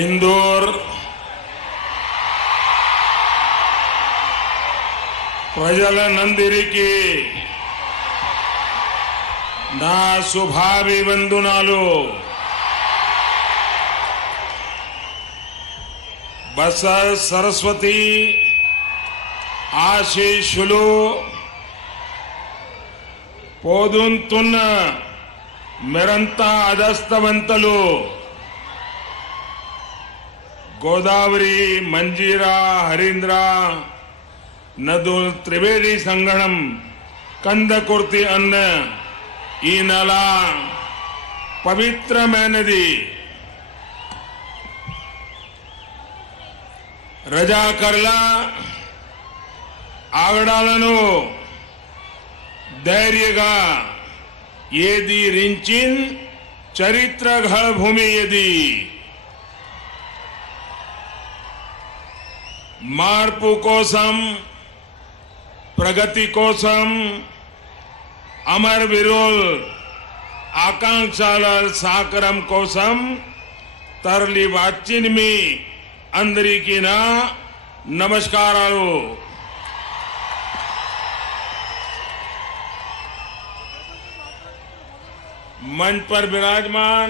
इंदौर ప్రజలనందరికీ నా శుభాభివందనాలు. బస సరస్వతి ఆశీస్సులు పోదుంతున్న మీరంతా అదస్తవంతులు. గోదావరి, మంజీరా, హరీంద్ర నదుల త్రివేణి సంగమం కందకుర్తి అన్న ఈ నెల పవిత్రమైనది. రజాకర్ల ఆగడాలను ధైర్యంగా ఏది రించిన్ చరిత్ర భూమి ఏది మార్పు కోసం, ప్రగతి కోసం, అమరవీరుల ఆకాంక్షల సాకారం కోసం తరలి వచ్చిన మీ అందరికీ నా నమస్కారాలు. मंच पर विराजमान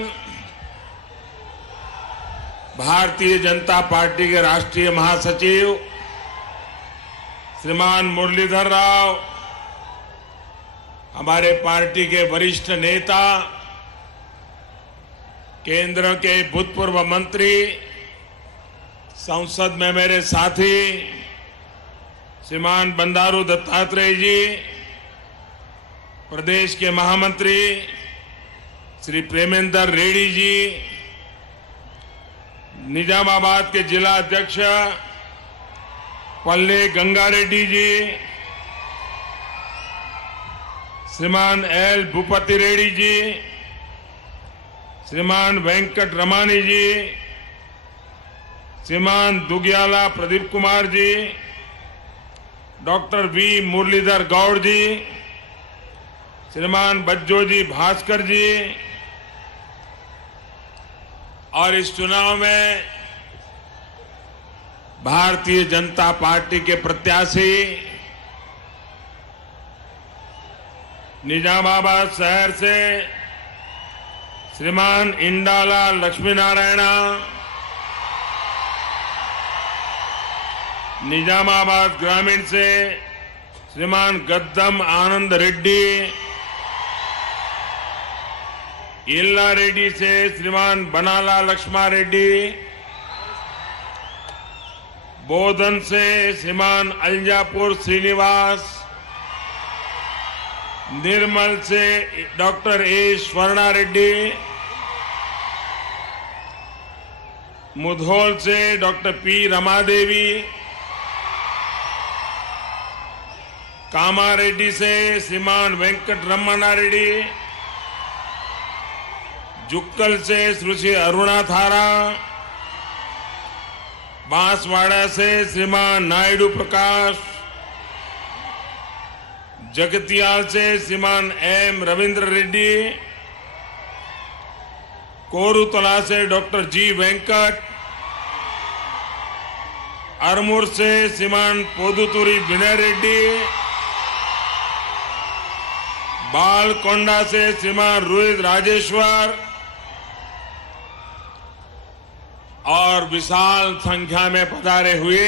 भारतीय जनता पार्टी के राष्ट्रीय महासचिव श्रीमान मुरलीधर राव, हमारे पार्टी के वरिष्ठ नेता, केंद्र के भूतपूर्व मंत्री, संसद में मेरे साथी श्रीमान बंडारू दत्तात्रेय जी, प्रदेश के महामंत्री श्री प्रेमेंद्र रेड्डी जी, निजामाबाद के जिला अध्यक्ष पल्ले गंगा रेड्डी जी, श्रीमान एल भूपति रेड्डी जी, श्रीमान वेंकट रमानी जी, श्रीमान दुग्याला प्रदीप कुमार जी, डॉक्टर वी मुरलीधर गौड़ जी, श्रीमान बज्जोजी भास्कर जी, और इस चुनाव में भारतीय जनता पार्टी के प्रत्याशी निजामाबाद शहर से श्रीमान इंडाला लक्ष्मी नारायणा, निजामाबाद ग्रामीण से श्रीमान गद्दम आनंद रेड्डी, इल्ला रेड्डी से श्रीमान बनाला लक्ष्मा रेड्डी, बोधन से श्रीमान अलजापुर श्रीनिवास, निर्मल से डॉक्टर ए स्वर्णा रेड्डी, मुधोल से डॉक्टर पी रमादेवी, कामारेड्डी से श्रीमान वेंकट रमना रेड्डी, जुक्कल से श्री अरुणा थारा, बांसवाड़ा से श्रीमान नायडू प्रकाश, जगतियाल से श्रीमान एम रविंद्र रेड्डी, कोरुतला से डॉक्टर जी वेंकट, अरमूर से श्रीमान पोदुतुरी विनय रेड्डी, बालकोंडा से श्रीमान रोहित राजेश्वर और विशाल संख्या में पधारे हुए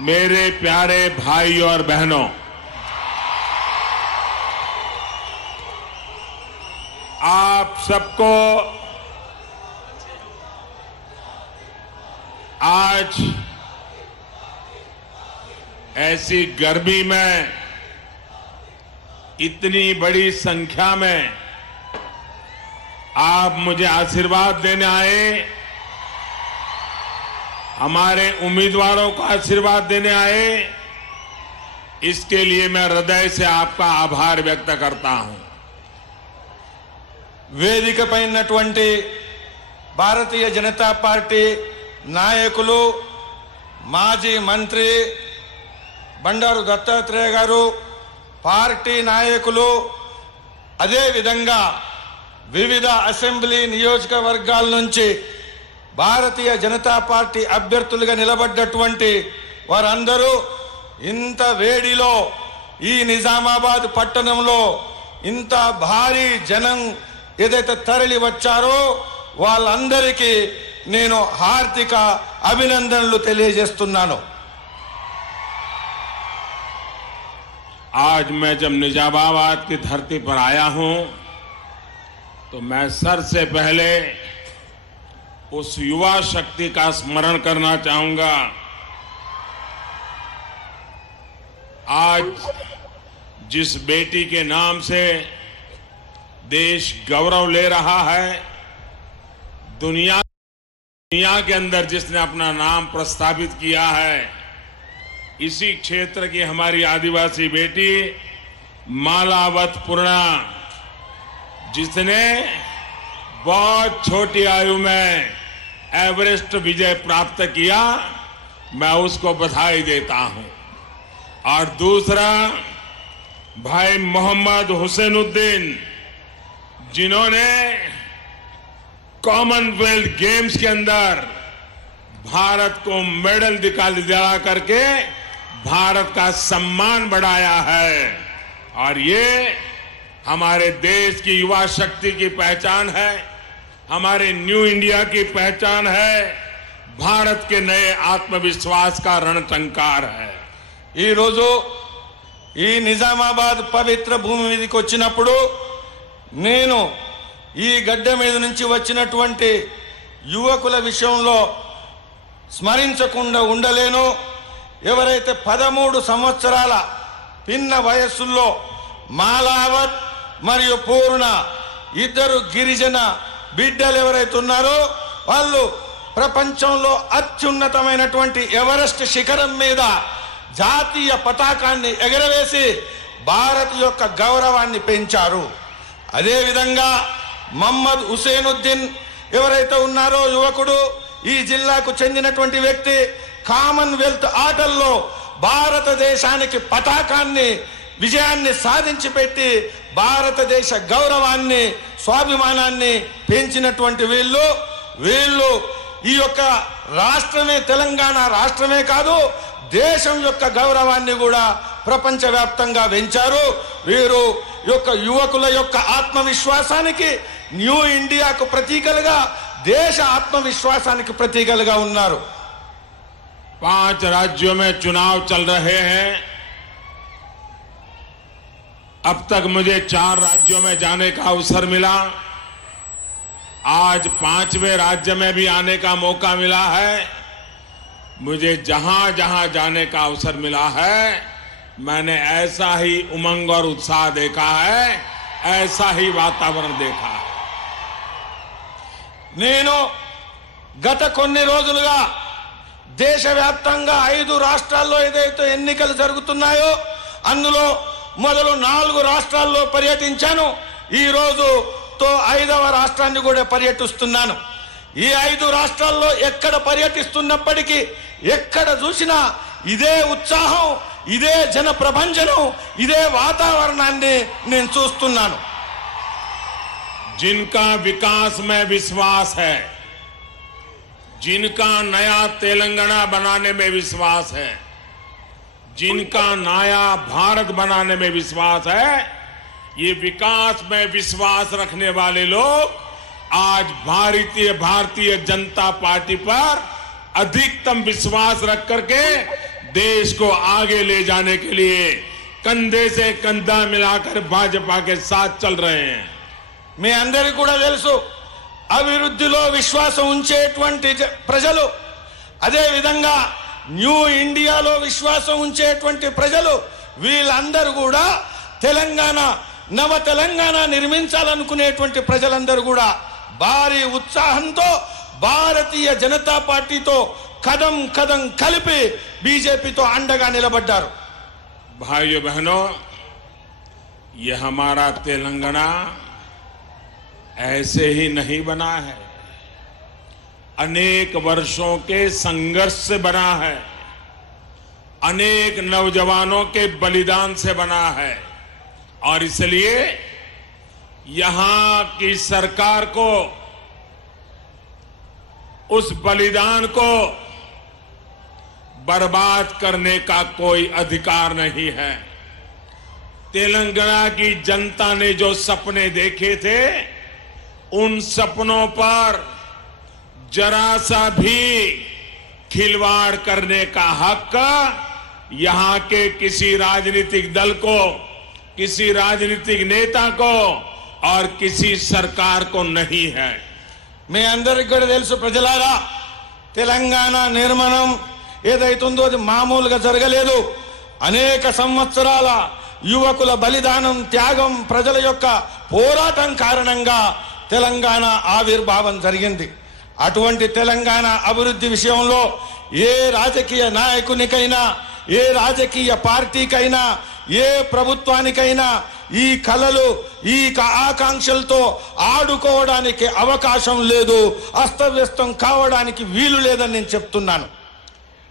मेरे प्यारे भाई और बहनों, आप सबको आज ऐसी गर्मी में इतनी बड़ी संख्या में आप मुझे आशीर्वाद देने आए, हमारे उम्मीदवारों को आशीर्वाद देने आए, इसके लिए मैं हृदय से आपका आभार व्यक्त करता हूं. వేదికపై ఉన్నటువంటి భారతీయ జనతా పార్టీ నాయకులు, మాజీ మంత్రి బండారు దత్తాత్రేయ గారు, పార్టీ నాయకులు, అదే విధంగా వివిధ అసెంబ్లీ నియోజకవర్గాల నుంచి భారతీయ జనతా పార్టీ అభ్యర్థులుగా నిలబడ్డటువంటి వారందరూ ఇంత వేడిలో ఈ నిజామాబాద్ పట్టణంలో ఇంత భారీ జనం ఏదైతే తరలి వచ్చారో వాళ్ళందరికీ నేను హార్దిక అభినందనలు తెలియజేస్తున్నాను। आज मैं जब निजामाबाद की धरती पर आया हूं तो मैं सबसे पहले उस युवा शक्ति का स्मरण करना चाहूंगा। आज जिस बेटी के नाम से देश गौरव ले रहा है, दुनिया के अंदर जिसने अपना नाम प्रस्तावित किया है, इसी क्षेत्र की हमारी आदिवासी बेटी मालावत पूर्णा, जिसने बहुत छोटी आयु में एवरेस्ट विजय प्राप्त किया, मैं उसको बधाई देता हूं। और दूसरा भाई मोहम्मद हुसैनुद्दीन, जिन्होंने कॉमनवेल्थ गेम्स के अंदर भारत को मेडल दिला करके भारत का सम्मान बढ़ाया है। और ये हमारे देश की युवा शक्ति की पहचान है, हमारे न्यू इंडिया की पहचान है, भारत के नए आत्मविश्वास का रणटंकार है। ఈ రోజు ఈ నిజామాబాద్ పవిత్ర భూమి మీదకి వచ్చినప్పుడు నేను ఈ గడ్డ మీద నుంచి వచ్చినటువంటి యువకుల విషయంలో స్మరించకుండా ఉండలేను। ఎవరైతే 13 సంవత్సరాల పిన్న వయస్సులో మాలావత్ మరియు పూర్ణ ఇద్దరు గిరిజన బిడ్డలు ఎవరైతే ఉన్నారో వాళ్ళు ప్రపంచంలో అత్యున్నతమైనటువంటి ఎవరెస్ట్ శిఖరం మీద జాతీయ పతాకాన్ని ఎగరవేసి భారత్ యొక్క గౌరవాన్ని పెంచారు। అదే విధంగా మహమ్మద్ హుసైనుద్దీన్ ఎవరైతే ఉన్నారో యువకుడు, ఈ జిల్లాకు చెందినటువంటి వ్యక్తి, కామన్వెల్త్ ఆటల్లో భారతదేశానికి పతాకాన్ని విజయాన్ని సాధించి పెట్టి భారతదేశ గౌరవాన్ని స్వాభిమానాన్ని పెంచినటువంటి వీళ్ళు ఈ యొక్క రాష్ట్రమే తెలంగాణ రాష్ట్రమే కాదు దేశం యొక్క గౌరవాన్ని కూడా ప్రపంచవ్యాప్తంగా పెంచారు। వీరు యొక్క యువకుల యొక్క ఆత్మవిశ్వాసానికి, న్యూ ఇండియాకు ప్రతీకలుగా, దేశ ఆత్మవిశ్వాసానికి ప్రతీకలుగా ఉన్నారు। 5 राज्यों में चुनाव चल रहे हैं। अब तक मुझे 4 राज्यों में जाने का अवसर मिला। आज 5वें राज्य में भी आने का मौका मिला है। मुझे जहां जहां जाने का अवसर मिला है, मैंने ऐसा ही उमंग और उत्साह देखा है, ऐसा ही वातावरण देखा है। నేను గత కొన్ని రోజులుగా దేశవ్యాప్తంగా 5 రాష్ట్రాల్లో ఏదైతే ఎన్నికలు జరుగుతున్నాయో అందులో మొదలు 4 రాష్ట్రాల్లో పర్యటించాను। ఈ రోజుతో 5వ రాష్ట్రాన్ని కూడా పర్యటిస్తున్నాను। ఈ 5 రాష్ట్రాల్లో ఎక్కడ పర్యటిస్తున్నప్పటికీ ఎక్కడ చూసినా ఇదే ఉత్సాహం, ఇదే జన ప్రభంజనం, ఇదే వాతావరణాన్ని నేను చూస్తున్నాను। जिनका विकास में विश्वास है, जिनका नया तेलंगाना बनाने में विश्वास है, जिनका नया भारत बनाने में विश्वास है, ये विकास में विश्वास रखने वाले लोग आज भारतीय जनता पार्टी पर अधिकतम विश्वास रख करके देश को आगे ले जाने के लिए कंधे से कंधा मिलाकर भाजपा के साथ चल रहे हैं। మీ అందరికీ కూడా తెలుసు, అభివృద్ధిలో విశ్వాసం ఉంచేటువంటి ప్రజలు, అదే విధంగా న్యూ ఇండియాలో విశ్వాసం ఉంచేటువంటి ప్రజలు, వీళ్ళందరూ కూడా నవ తెలంగాణ నిర్మించాలనుకునేటువంటి ప్రజలందరూ కూడా భారీ ఉత్సాహంతో భారతీయ జనతా పార్టీతో కదం కదం కలిపి బీజేపీతో అండగా నిలబడ్డారు। भाइयों बहनों, ये हमारा तेलंगाना ऐसे ही नहीं बना है, अनेक वर्षों के संघर्ष से बना है, अनेक नौजवानों के बलिदान से बना है। और इसलिए यहां की सरकार को उस बलिदान को बर्बाद करने का कोई अधिकार नहीं है। तेलंगाना की जनता ने जो सपने देखे थे, उन सपनों पर जरा सा भी खिलवाड़ करने का हक यहां के किसी राजनीतिक दल को, किसी राजनीतिक नेता को और किसी सरकार को नहीं है। మీ అందరికి కూడా తెలుసు ప్రజలారా, తెలంగాణ నిర్మాణం ఏదైతుందో అది మామూలుగా జరగలేదు. అనేక సంవత్సరాల యువకుల బలిదానం, త్యాగం, ప్రజల యొక్క పోరాటం కారణంగా తెలంగాణ ఆవిర్భావం జరిగింది. అటువంటి తెలంగాణ అభివృద్ధి విషయంలో ఏ రాజకీయ నాయకునికైనా, ఏ రాజకీయ పార్టీకైనా, ఏ ప్రభుత్వానికైనా ఈ కలలు, ఈ ఆకాంక్షలతో ఆడుకోవడానికి అవకాశం లేదు, అస్తవ్యస్తం కావడానికి వీలు లేదని నేను చెప్తున్నాను.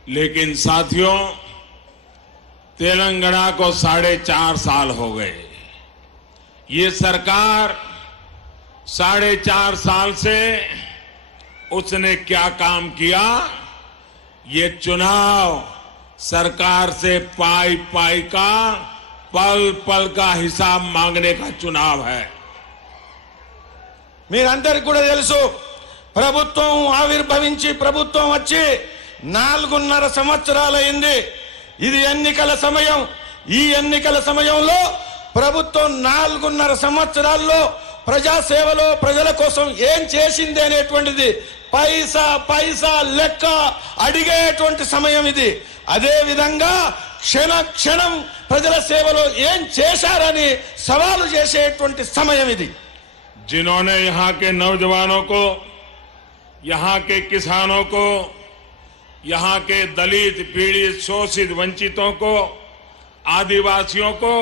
लेकिन साथियों, तेलंगाना को 4.5 साल हो गए। ये सरकार 4.5 साल से उसने क्या काम किया? ये चुनाव सरकार से पाई पाई का, पल पल का हिसाब मांगने का चुनाव है। మీరందరికీ కూడా తెలుసు, ప్రభుత్వం ఆవిర్భవించి ప్రభుత్వం వచ్చి 4.5 సంవత్సరాలైంది. ఇది ఎన్నికల సమయం. ఈ ఎన్నికల సమయంలో ప్రభుత్వం 4.5 సంవత్సరాల్లో ప్రజాసేవలో ప్రజల కోసం ఏం చేసింది అనేటువంటిది పైసా పైసా లెక్క అడిగేటువంటి సమయం ఇది. అదే విధంగా క్షణ క్షణం ప్రజల సేవలో ఏం చేశారని సవాలు చేసేటువంటి సమయం ఇది. जिन्होंने यहां के नौजवानों को, यहां के किसानों को, यहां के दलित, पीड़ित, शोषित, वंचितों को, आदिवासियों को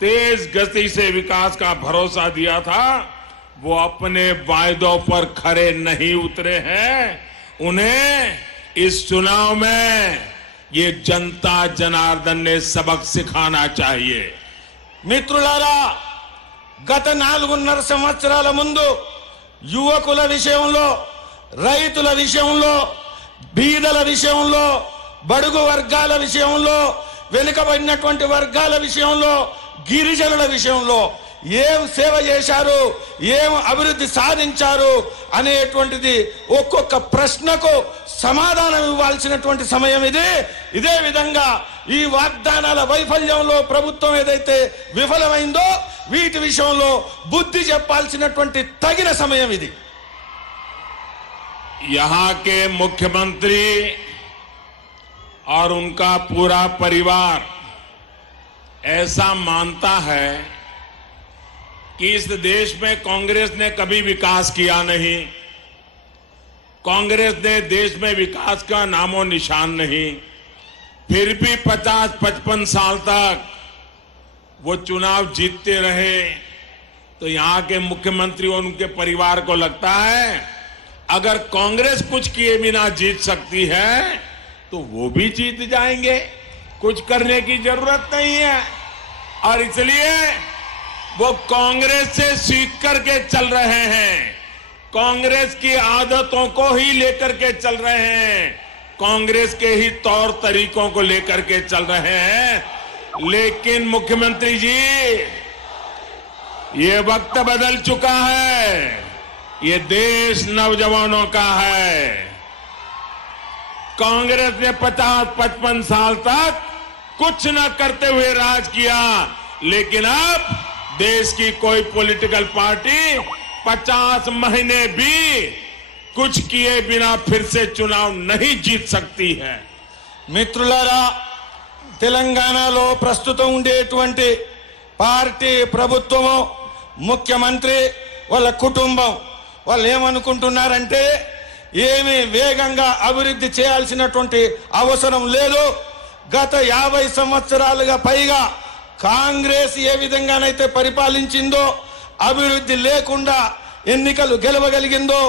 तेज गति से विकास का भरोसा दिया था, वो अपने वायदों पर खरे नहीं उतरे हैं। उन्हें इस चुनाव में ये जनता जनार्दन ने सबक सिखाना चाहिए। మిత్రులారా, గత 4.5 సంవత్సరాల ముందు యువకుల విషయంలో, రైతుల విషయంలో, బీదల విషయంలో, బడుగు వర్గాల విషయంలో, వెనుకబడినటువంటి వర్గాల విషయంలో, గిరిజనుల విషయంలో ఏం సేవ చేశారు, ఏం అభివృద్ధి సాధించారు అనేటువంటిది ఒక్కొక్క ప్రశ్నకు సమాధానం ఇవ్వాల్సినటువంటి సమయం ఇది. ఇదే విధంగా ఈ వాగ్దానాల వైఫల్యంలో ప్రభుత్వం ఏదైతే విఫలమైందో వీటి విషయంలో బుద్ధి చెప్పాల్సినటువంటి తగిన సమయం ఇది. यहां के मुख्यमंत्री और उनका पूरा परिवार ऐसा मानता है कि इस देश में कांग्रेस ने कभी विकास किया नहीं, कांग्रेस ने देश में विकास का नामो निशान नहीं, फिर भी 50-55 साल तक वो चुनाव जीतते रहे। तो यहां के मुख्यमंत्री और उनके परिवार को लगता है अगर कांग्रेस कुछ किए बिना जीत सकती है तो वो भी जीत जाएंगे, कुछ करने की जरूरत नहीं है। और इसलिए वो कांग्रेस से सीख करके चल रहे हैं, कांग्रेस की आदतों को ही लेकर के चल रहे हैं, कांग्रेस के ही तौर तरीकों को लेकर के चल रहे हैं। लेकिन मुख्यमंत्री जी, ये वक्त बदल चुका है, ये देश नौजवानों का है। कांग्रेस ने 50-55 साल तक कुछ न करते हुए राज किया, लेकिन अब देश की कोई पॉलिटिकल पार्टी 50 महीने भी कुछ किए बिना फिर से चुनाव नहीं जीत सकती है। మిత్రులారా, తెలంగాణలో ప్రస్తుతం ఉండేటువంటి పార్టీ, ప్రభుత్వము, ముఖ్యమంత్రి, వాళ్ళ కుటుంబం వాళ్ళు ఏమనుకుంటున్నారంటే ఏమి వేగంగా అభివృద్ధి చేయాల్సినటువంటి అవసరం లేదు. గత 50 సంవత్సరాలుగా పైగా కాంగ్రెస్ ఏ విధంగానైతే పరిపాలించిందో, అభివృద్ధి లేకుండా ఎన్నికలు గెలవగలిగిందో,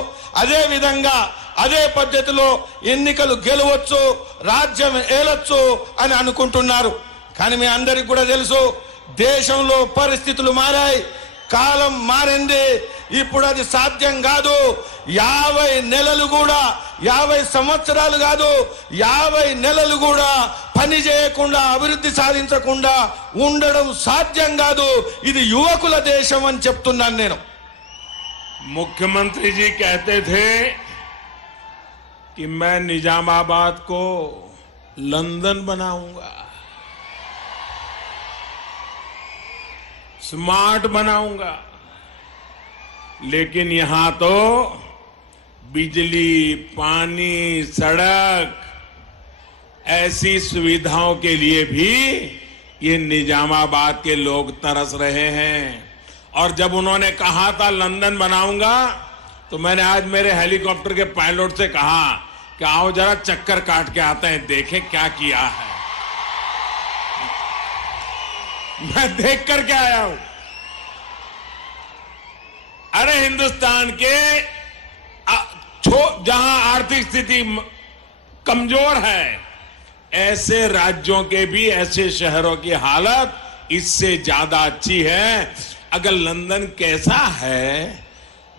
అదే విధంగా అదే పద్ధతిలో ఎన్నికలు గెలవచ్చు, రాజ్యం ఏలొచ్చు అని అనుకుంటున్నారు. కానీ మీ అందరికి కూడా తెలుసు, దేశంలో పరిస్థితులు మారాయి, కాలం మారింది. ఇప్పుడు అది సాధ్యం కాదు. 50 నెలలు కూడా 50 సంవత్సరాలు కాదు 50 నెలలు కూడా పని చేయకుండా అభివృద్ధి సాధించకుండా ఉండడం సాధ్యం కాదు. ఇది యువకుల దేశం అని చెప్తున్నాను నేను. मुख्यमंत्री जी कहते थे कि मैं निजामाबाद को लंदन बनाऊंगा, स्मार्ट बनाऊंगा, लेकिन यहां तो बिजली, पानी, सड़क ऐसी सुविधाओं के लिए भी ये निजामाबाद के लोग तरस रहे हैं। और जब उन्होंने कहा था लंदन बनाऊंगा, तो मैंने आज मेरे हेलीकॉप्टर के पायलट से कहा कि आओ जरा चक्कर काट के आते हैं, देखें क्या किया है। मैं देख करके आया हूं। अरे हिंदुस्तान के जहां आर्थिक स्थिति कमजोर है, ऐसे राज्यों के भी, ऐसे शहरों की हालत इससे ज्यादा अच्छी है। अगर लंदन कैसा है,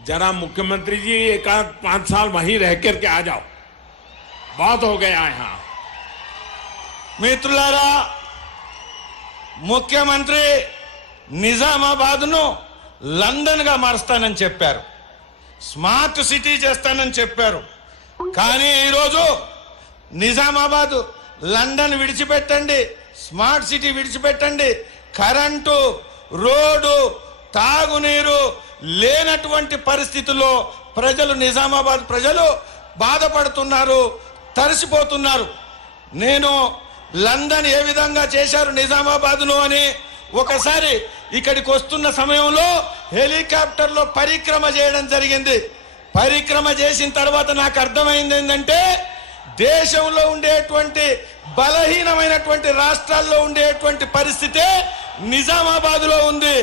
जरा मुख्यमंत्री जी 1-5 साल वहीं रह करके आ जाओ, बहुत हो गया यहां। మిత్రులారా, ముఖ్యమంత్రి నిజామాబాద్ ను లండన్ గా మారుస్తానని చెప్పారు, స్మార్ట్ సిటీ చేస్తానని చెప్పారు. కానీ ఈరోజు నిజామాబాద్ లండన్ విడిచిపెట్టండి, స్మార్ట్ సిటీ విడిచిపెట్టండి, కరెంటు, రోడ్డు, తాగునీరు లేనటువంటి పరిస్థితుల్లో ప్రజలు, నిజామాబాద్ ప్రజలు బాధపడుతున్నారు, తరిసిపోతున్నారు. నేను లండన్ ఏ విధంగా చేశారు నిజామాబాద్ను అని ఒకసారి ఇక్కడికి వస్తున్న సమయంలో హెలికాప్టర్లో పరిక్రమ చేయడం జరిగింది. పరిక్రమ చేసిన తర్వాత నాకు అర్థమైంది ఏంటంటే, దేశంలో ఉండేటువంటి బలహీనమైనటువంటి రాష్ట్రాల్లో ఉండేటువంటి పరిస్థితి నిజామాబాద్ లో ఉంది.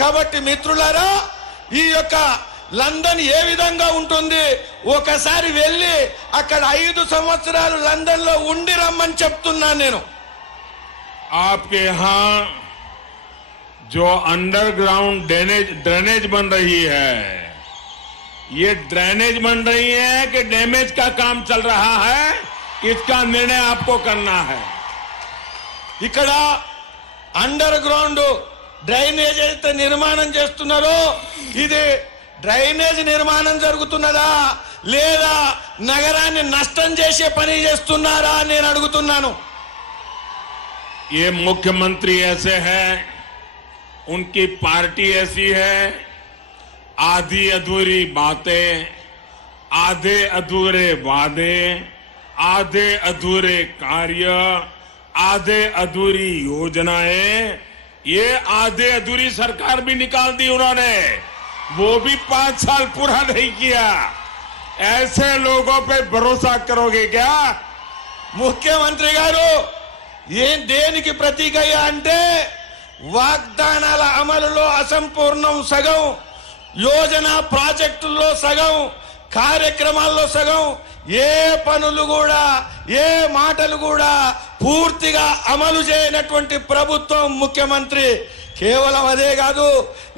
కాబట్టి మిత్రులారా, ఈ యొక్క లండన్ ఏ విధంగా ఉంటుంది ఒకసారి వెళ్ళి అక్కడ 5 సంవత్సరాలు లండన్ లో ఉండి రమ్మని చెప్తున్నాను నేను. आपके यहां जो अंडरग्राउंड ड्रेनेज बन रही है, ये ड्रेनेज बन रही है कि डैमेज का काम चल रहा है, इसका निर्णय आपको करना है. ఇక్కడ అండర్ గ్రౌండ్ డ్రైనేజ్ అయితే నిర్మాణం చేస్తున్నారో, ఇది డ్రైనేజ్ నిర్మాణం జరుగుతున్నదా లేదా నగరాన్ని నష్టం చేసే పని చేస్తున్నారా అని నేను అడుగుతున్నాను. ये मुख्यमंत्री ऐसे हैं, उनकी पार्टी ऐसी है, आधी अधूरी बातें, आधे अधूरे वादे, आधे अधूरे कार्य, आधे अधूरी योजनाएं, ये आधे अधूरी सरकार भी निकाल दी उन्होंने, वो भी 5 साल पूरा नहीं किया. ऐसे लोगों पे भरोसा करोगे क्या? ముఖ్యమంత్రి గారు ఏం దేనికి ప్రతీకయ్యా అంటే, వాగ్దానాల అమలులో అసంపూర్ణం సగం, యోజన ప్రాజెక్టుల్లో సగం, కార్యక్రమాల్లో సగం, ఏ పనులు కూడా, ఏ మాటలు కూడా పూర్తిగా అమలు చేయనటువంటి ప్రభుత్వం ముఖ్యమంత్రి. కేవలం అదే కాదు,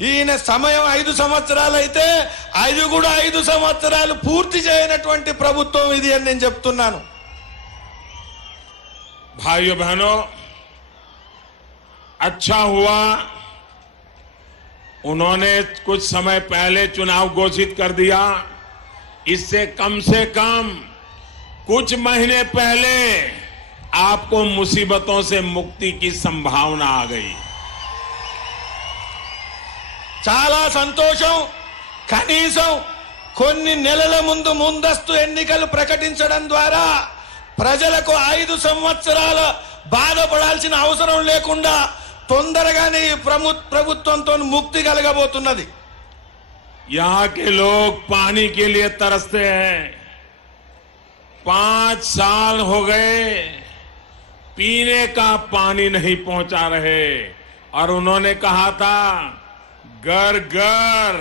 ఈయన సమయం 5 సంవత్సరాలు అయితే అది కూడా 5 సంవత్సరాలు పూర్తి చేయనటువంటి ప్రభుత్వం ఇది అని నేను చెప్తున్నాను. भाइयों बहनों, अच्छा हुआ उन्होंने कुछ समय पहले चुनाव घोषित कर दिया. इससे कम कुछ महीने पहले आपको मुसीबतों से मुक्ति की संभावना आ गई. చాలా సంతోషం. కనీసం కొన్ని నెలల ముందు ముందస్తు ఎన్నికలు ప్రకటించడం ద్వారా ప్రజలకు 5 సంవత్సరాల బాధపడాల్సిన అవసరం లేకుండా తొందరగానే ఈ ప్రభుత్వంతో ముక్తి కలగబోతున్నది. यहाँ के लोग पानी के लिए तरसते हैं. 5 साल हो गए पीने का पानी नहीं पहुंचा रहे, और उन्होंने कहा था घर घर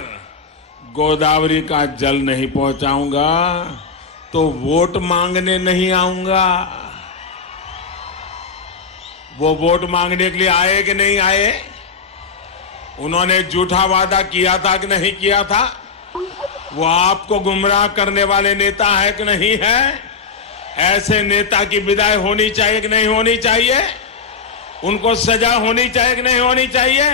गोदावरी का जल नहीं पहुंचाऊंगा तो वोट मांगने नहीं आऊंगा. वो वोट मांगने के लिए आए कि नहीं आए? उन्होंने झूठा वादा किया था कि नहीं किया था? वो आपको गुमराह करने वाले नेता है कि नहीं है? ऐसे नेता की विदाई होनी चाहिए कि नहीं होनी चाहिए? उनको सजा होनी चाहिए कि नहीं होनी चाहिए?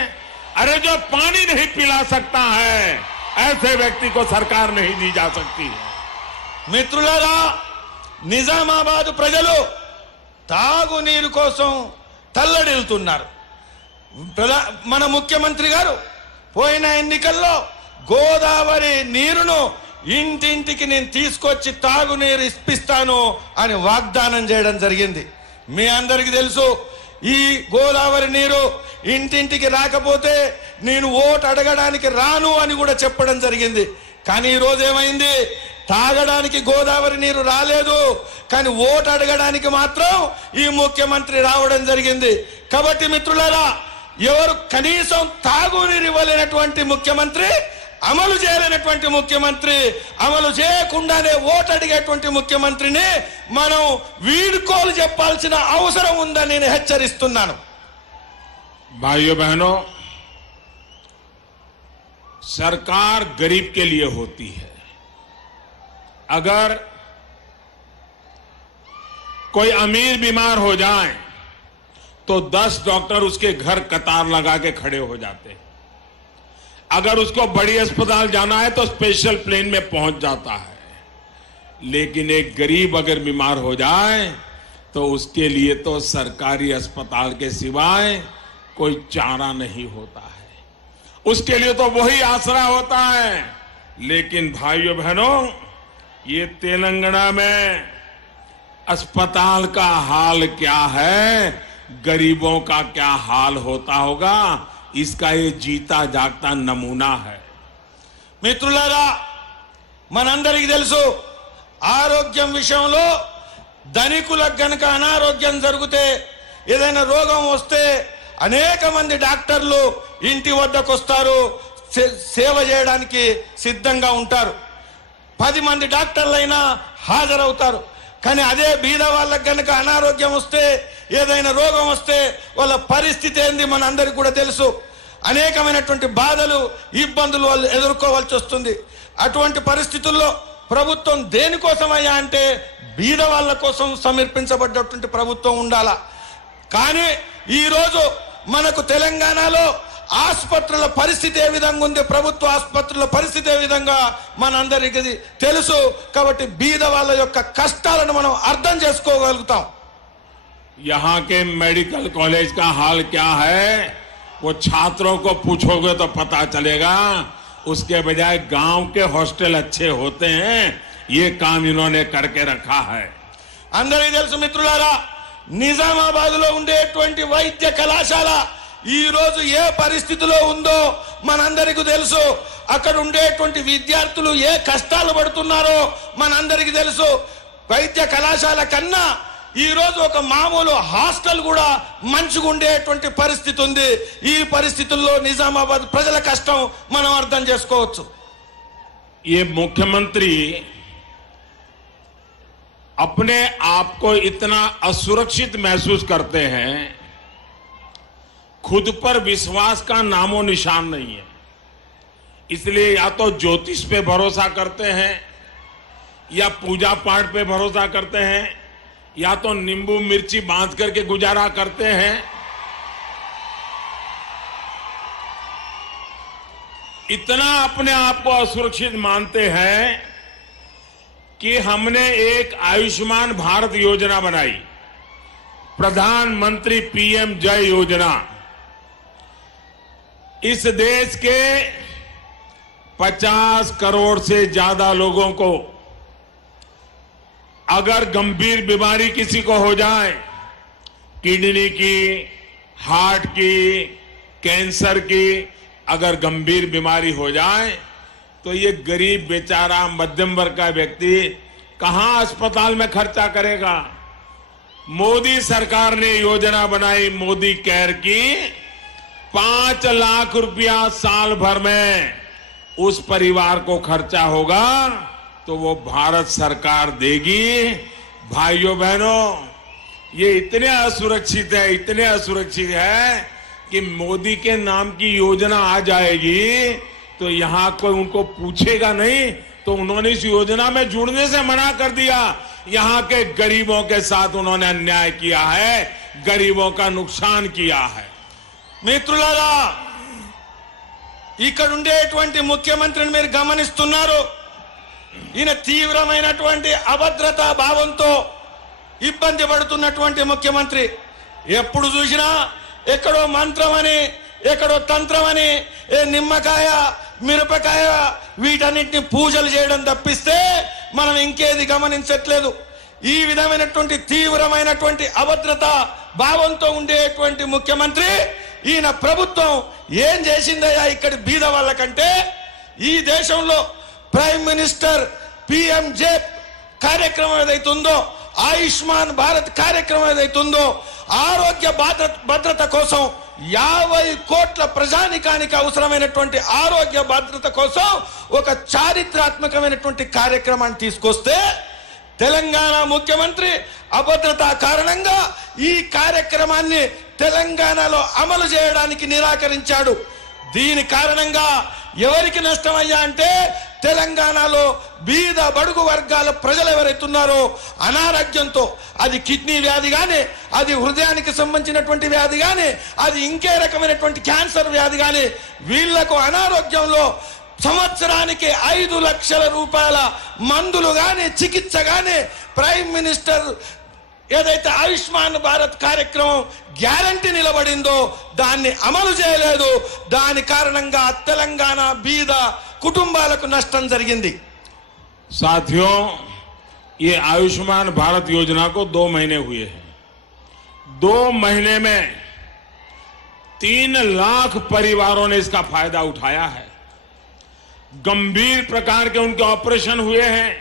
अरे जो पानी नहीं पिला सकता है, ऐसे व्यक्ति को सरकार नहीं दी जा सकती है। మిత్రులారా, నిజామాబాద్ ప్రజలు తాగునీరు కోసం తల్లడిల్లుతున్నారు. మన ముఖ్యమంత్రి గారు పోయిన ఎన్నికల్లో గోదావరి నీరును ఇంటింటికి నేను తీసుకొచ్చి తాగునీరు ఇప్పిస్తాను అని వాగ్దానం చేయడం జరిగింది. మీ అందరికీ తెలుసు, ఈ గోదావరి నీరు ఇంటింటికి రాకపోతే నేను ఓటు అడగడానికి రాను అని కూడా చెప్పడం జరిగింది. కానీ ఈ రోజు ఏమైంది? తాగడానికి గోదావరి నీరు రాలేదు, కానీ ఓటు అడగడానికి మాత్రం ఈ ముఖ్యమంత్రి రావడం జరిగింది. కాబట్టి మిత్రులారా, ఎవరు కనీసం తాగునీరు ఇవ్వలేనటువంటి ముఖ్యమంత్రి, అమలు చేయలేనటువంటి ముఖ్యమంత్రి, అమలు చేయకుండానే ఓటు అడిగేటువంటి ముఖ్యమంత్రిని మనం వీడ్కోలు చెప్పాల్సిన అవసరం ఉందని నేను హెచ్చరిస్తున్నాను. भाइयों बहनों, सरकार गरीब के लिए होती है. अगर कोई अमीर बीमार हो जाए तो 10 डॉक्टर उसके घर कतार लगा के खड़े हो जाते हैं. अगर उसको बड़ी अस्पताल जाना है तो स्पेशल प्लेन में पहुंच जाता है. लेकिन एक गरीब अगर बीमार हो जाए तो उसके लिए तो सरकारी अस्पताल के सिवाय कोई चारा नहीं होता है. उसके लिए तो वही आसरा होता है. लेकिन भाइयों बहनों, ये तेलंगाना में अस्पताल का हाल क्या है, गरीबों का क्या हाल होता होगा, इसका ये जीता जागता नमूना है. మిత్రులారా, మనందరికీ తెలుసు, ఆరోగ్యం విషయంలో ధనికులకు గనుక అనారోగ్యం జరిగితే, ఏదైనా రోగం వస్తే అనేక మంది డాక్టర్లు ఇంటి వద్దకు వస్తారు, సేవ చేయడానికి సిద్ధంగా ఉంటారు. 10 మంది డాక్టర్లైనా హాజరవుతారు. కానీ అదే బీద వాళ్ళకి గనుక అనారోగ్యం వస్తే, ఏదైనా రోగం వస్తే వాళ్ళ పరిస్థితి ఏంది మనందరికీ కూడా తెలుసు. అనేకమైనటువంటి బాధలు, ఇబ్బందులు వాళ్ళు ఎదుర్కోవాల్సి వస్తుంది. అటువంటి పరిస్థితుల్లో ప్రభుత్వం దేనికోసమయ్యా అంటే బీద వాళ్ళ కోసం సమర్పించబడ్డటువంటి ప్రభుత్వం ఉండాలా. కానీ ఈ రోజు మనకు తెలంగాణలో ఆసుపత్రుల పరిస్థితి ఏ విధంగా ఉంది, ప్రభుత్వ ఆసుపత్రుల పరిస్థితి ఏ విధంగా మనందరికీ తెలుసు. కాబట్టి బీద వాళ్ళ యొక్క కష్టాలను మనం అర్థం చేసుకోగలుగుతాం. यहाँ के मेडिकल कॉलेज का हाल क्या है वो छात्रों को पूछोगे तो पता चलेगा. उसके बजाय गांव के हॉस्टल अच्छे होते हैं. ये काम इन्होंने करके रखा है. అందరికీ తెలుసు మిత్రులారా, నిజామాబాద్ లో ఉండేటువంటి వైద్య కళాశాల ఈ రోజు ఏ పరిస్థితిలో ఉందో మనందరికీ తెలుసు. అక్కడ ఉండేటువంటి విద్యార్థులు ఏ కష్టాలు పడుతున్నారో మనందరికీ తెలుసు. వైద్య కళాశాల కన్నా ఈ రోజు ఒక మామూలు హాస్టల్ కూడా మంచిగా ఉండేటువంటి పరిస్థితి ఉంది. ఈ పరిస్థితుల్లో నిజామాబాద్ ప్రజల కష్టం మనం అర్థం చేసుకోవచ్చు. ये मुख्यमंत्री अपने आप को इतना असुरक्षित महसूस करते हैं, खुद पर विश्वास का नामो निशान नहीं है. इसलिए या तो ज्योतिष पे भरोसा करते हैं, या पूजा पाठ पे भरोसा करते हैं, या तो नींबू मिर्ची बांध करके गुजारा करते हैं. इतना अपने आप को असुरक्षित मानते हैं कि हमने एक आयुष्मान भारत योजना बनाई, प्रधानमंत्री पीएम जय योजना. इस देश के 50 करोड़ से ज्यादा लोगों को अगर गंभीर बीमारी किसी को हो जाए, किडनी की, हार्ट की, कैंसर की अगर गंभीर बीमारी हो जाए तो ये गरीब बेचारा मध्यम वर्ग का व्यक्ति कहां अस्पताल में खर्चा करेगा. मोदी सरकार ने योजना बनाई मोदी केयर की. 5 लाख रुपया साल भर में उस परिवार को खर्चा होगा तो वो भारत सरकार देगी. भाइयों बहनों, ये इतने असुरक्षित है, इतने असुरक्षित है कि मोदी के नाम की योजना आ जाएगी तो यहां कोई उनको पूछेगा नहीं, तो उन्होंने इस योजना में जुड़ने से मना कर दिया। यहां के गरीबों के साथ उन्होंने अन्याय किया है, गरीबों का नुकसान किया है। మిత్రులారా, ఇక్కడ ఉండేటువంటి ముఖ్యమంత్రిని మీరు గమనిస్తున్నారు. ఈయన తీవ్రమైనటువంటి అభద్రతా భావంతో ఇబ్బంది పడుతున్నటువంటి ముఖ్యమంత్రి. ఎప్పుడు చూసినా ఎక్కడో మంత్రమని, ఎక్కడో తంత్రమని, నిమ్మకాయ మిరపకాయ వీటన్నిటిని పూజలు చేయడం తప్పిస్తే మనం ఇంకేది గమనించట్లేదు. ఈ విధమైనటువంటి తీవ్రమైనటువంటి అభద్రత భావంతో ఉండేటువంటి ముఖ్యమంత్రి ఈయన ప్రభుత్వం ఏం చేసిందయ్యా ఇక్కడి బీద వాళ్ళకంటే, ఈ దేశంలో ప్రైమ్ మినిస్టర్ పిఎంజే కార్యక్రమం ఏదైతుందో, ఆయుష్మాన్ భారత్ కార్యక్రమం ఏదైతుందో, ఆరోగ్య భద్రత కోసం 50 కోట్ల ప్రజానికానికి అవసరమైనటువంటి ఆరోగ్య భద్రత కోసం ఒక చారిత్రాత్మకమైనటువంటి కార్యక్రమాన్ని తీసుకొస్తే తెలంగాణ ముఖ్యమంత్రి అభద్రత కారణంగా ఈ కార్యక్రమాన్ని తెలంగాణలో అమలు చేయడానికి నిరాకరించాడు. దీని కారణంగా ఎవరికి నష్టమయ్యా అంటే తెలంగాణలో బీద బడుగు వర్గాల ప్రజలు ఎవరైతున్నారో అనారోగ్యంతో, అది కిడ్నీ వ్యాధి కానీ, అది హృదయానికి సంబంధించినటువంటి వ్యాధి కానీ, అది ఇంకే రకమైనటువంటి క్యాన్సర్ వ్యాధి కానీ, వీళ్లకు అనారోగ్యంలో సంవత్సరానికి 5 లక్షల రూపాయల మందులు కానీ, చికిత్స కానీ ప్రైమ్ మినిస్టర్ ఏదైతే ఆయుష్మాన్ భారత్ కార్యక్రమం గ్యారంటీ నిలబడిందో దాన్ని అమలు చేయలేదు. దాని కారణంగా తెలంగాణ బీద కుటుంబాలకు నష్టం జరిగింది. साथियों, ये आयुष्मान भारत योजना को 2 महीने हुए हैं. 2 महीने में 3 लाख परिवारों ने इसका फायदा उठाया है. गंभीर प्रकार के उनके ऑपरेशन हुए हैं,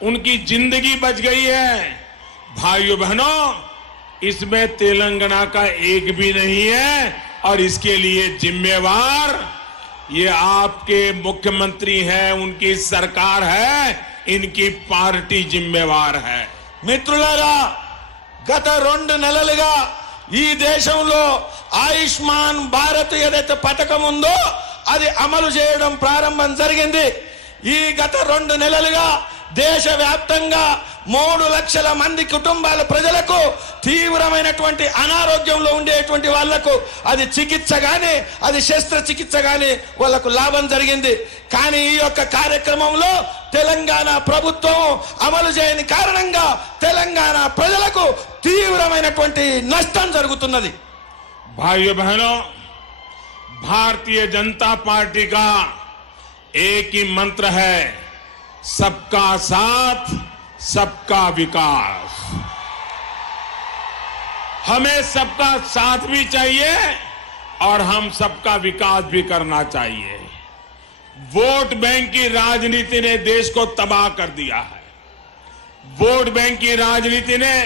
उनकी जिंदगी बच गई है. भाइयों बहनों, इसमें तेलंगाना का एक भी नहीं है और इसके लिए जिम्मेवार ये आपके मुख्यमंत्री हैं, उनकी सरकार है, इनकी पार्टी जिम्मेवार है. మిత్రులారా, గత 2 నెలలుగా ఈ దేశంలో ఆయుష్మాన్ భారత్ ఏదైతే పథకం ఉందో అది అమలు చేయడం ప్రారంభం జరిగింది. ఈ గత 2 నెలలుగా దేశవ్యాప్తంగా 3 లక్షల మంది కుటుంబాల ప్రజలకు తీవ్రమైనటువంటి అనారోగ్యంలో ఉండేటువంటి వాళ్లకు అది చికిత్స గాని, అది శస్త్రచికిత్స గాని వాళ్లకు లాభం జరిగింది. కానీ ఈ యొక్క కార్యక్రమంలో తెలంగాణ ప్రభుత్వం అమలు చేయని కారణంగా తెలంగాణ ప్రజలకు తీవ్రమైనటువంటి నష్టం జరుగుతున్నది. भाइयों बहनों, भारतीय जनता पार्टी का एक ही मंत्र है, सबका साथ सबका विकास. हमें सबका साथ भी चाहिए और हम सबका विकास भी करना चाहिए. वोट बैंक की राजनीति ने देश को तबाह कर दिया है. वोट बैंक की राजनीति ने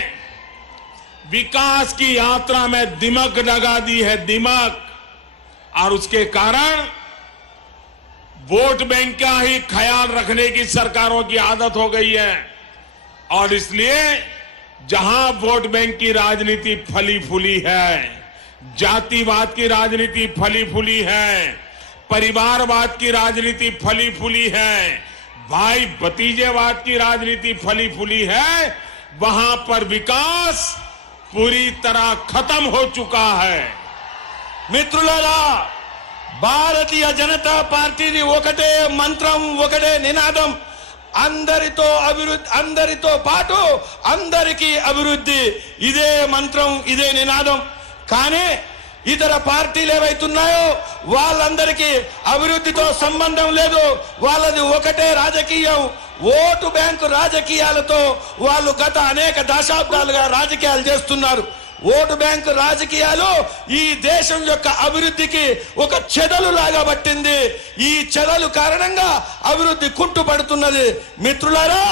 विकास की यात्रा में दिमक लगा दी है, दिमक. और उसके कारण वोट बैंक का ही ख्याल रखने की सरकारों की आदत हो गई है. और इसलिए जहां वोट बैंक की राजनीति फली फूली है, जातिवाद की राजनीति फली फूली है, परिवारवाद की राजनीति फली फूली है, भाई भतीजेवाद की राजनीति फली फूली है, वहां पर विकास पूरी तरह खत्म हो चुका है. మిత్రులారా, భారతీయ జనతా పార్టీది ఒకటే మంత్రం, ఒకటే నినాదం, అందరితో అభివృద్ధి, అందరితో పాటు అందరికీ అభివృద్ధి. ఇదే మంత్రం, ఇదే నినాదం. కానీ ఇతర పార్టీలు ఏవైతున్నాయో వాళ్ళందరికీ అభివృద్ధితో సంబంధం లేదు. వాళ్ళది ఒకటే రాజకీయం, ఓటు బ్యాంకు రాజకీయాలతో వాళ్ళు గత అనేక దశాబ్దాలుగా రాజకీయాలు చేస్తున్నారు. ఓటు బ్యాంకు రాజకీయాలు ఈ దేశం యొక్క అభివృద్ధికి ఒక చెదలు లాగా పట్టింది. ఈ చెదలు కారణంగా అభివృద్ధి కుంటుపడుతున్నది. మిత్రులారా,